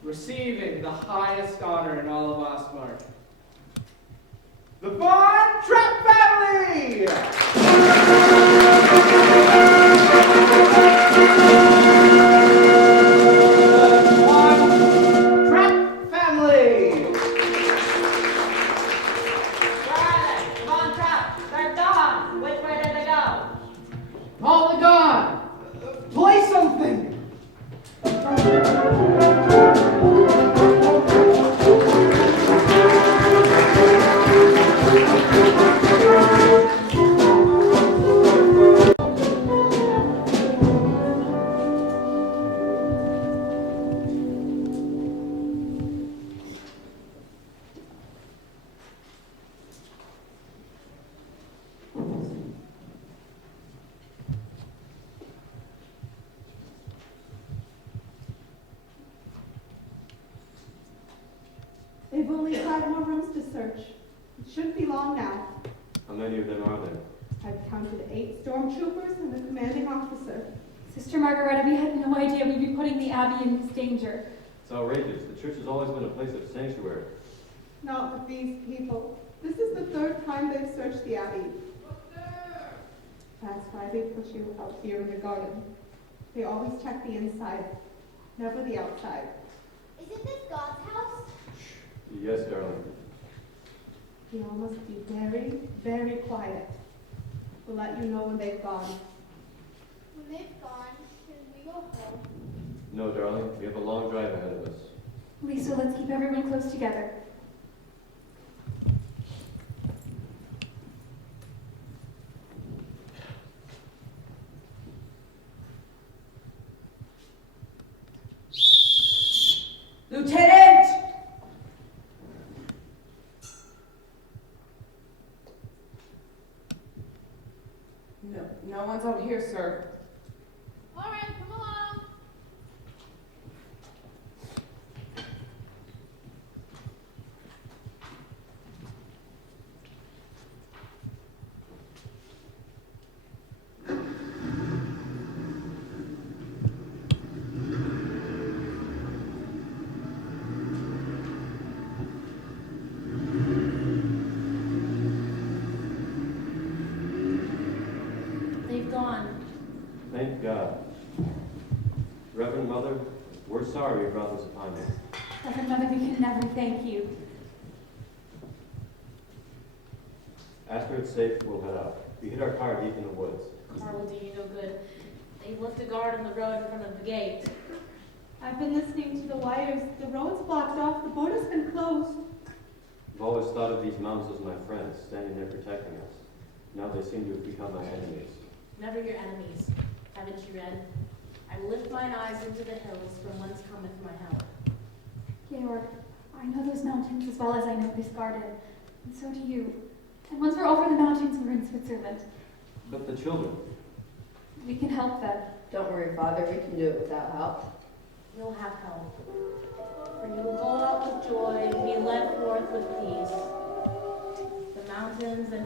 receiving the highest honor in all of Ostmark, the Von Trapp family! The Von Trapp family! Von Trapp, they're gone. Which way did they go? Call the god! Play something! They've only 5 more rooms to search. It shouldn't be long now. How many of them are there? I've counted 8 stormtroopers and the commanding officer. Sister Margareta, we had no idea we'd be putting the Abbey in this danger. It's outrageous. The church has always been a place of sanctuary. Not with these people. This is the 3rd time they've searched the Abbey. That's why they put you out here in the garden. They always check the inside, never the outside. Isn't this God's house? Yes, darling. You all must be very, very quiet. We'll let you know when they've gone. When they've gone, can we go home? No, darling. We have a long drive ahead of us. Lisa, let's keep everyone close together. Lieutenant! No one's out here, sir. All right, come along. They've gone. Thank God. Reverend Mother, we're sorry you brought this upon you. Reverend Mother, we can never thank you. After it's safe, we'll head out. We hid our car deep in the woods. Car will do you no good. They've left a guard on the road in front of the gate. I've been listening to the wires. The road's blocked off. The border's been closed. I've always thought of these mountains as my friends, standing there protecting us. Now they seem to have become my enemies. Never your enemies. Haven't you read? I lift mine eyes into the hills, from whence cometh my help. Georg, I know those mountains as well as I know this garden, and so do you. And once we're over the mountains, we're in Switzerland. But the children. We can help them. Don't worry, Father, we can do it without help. You'll have help. For you will go out with joy and be led forth with peace. The mountains and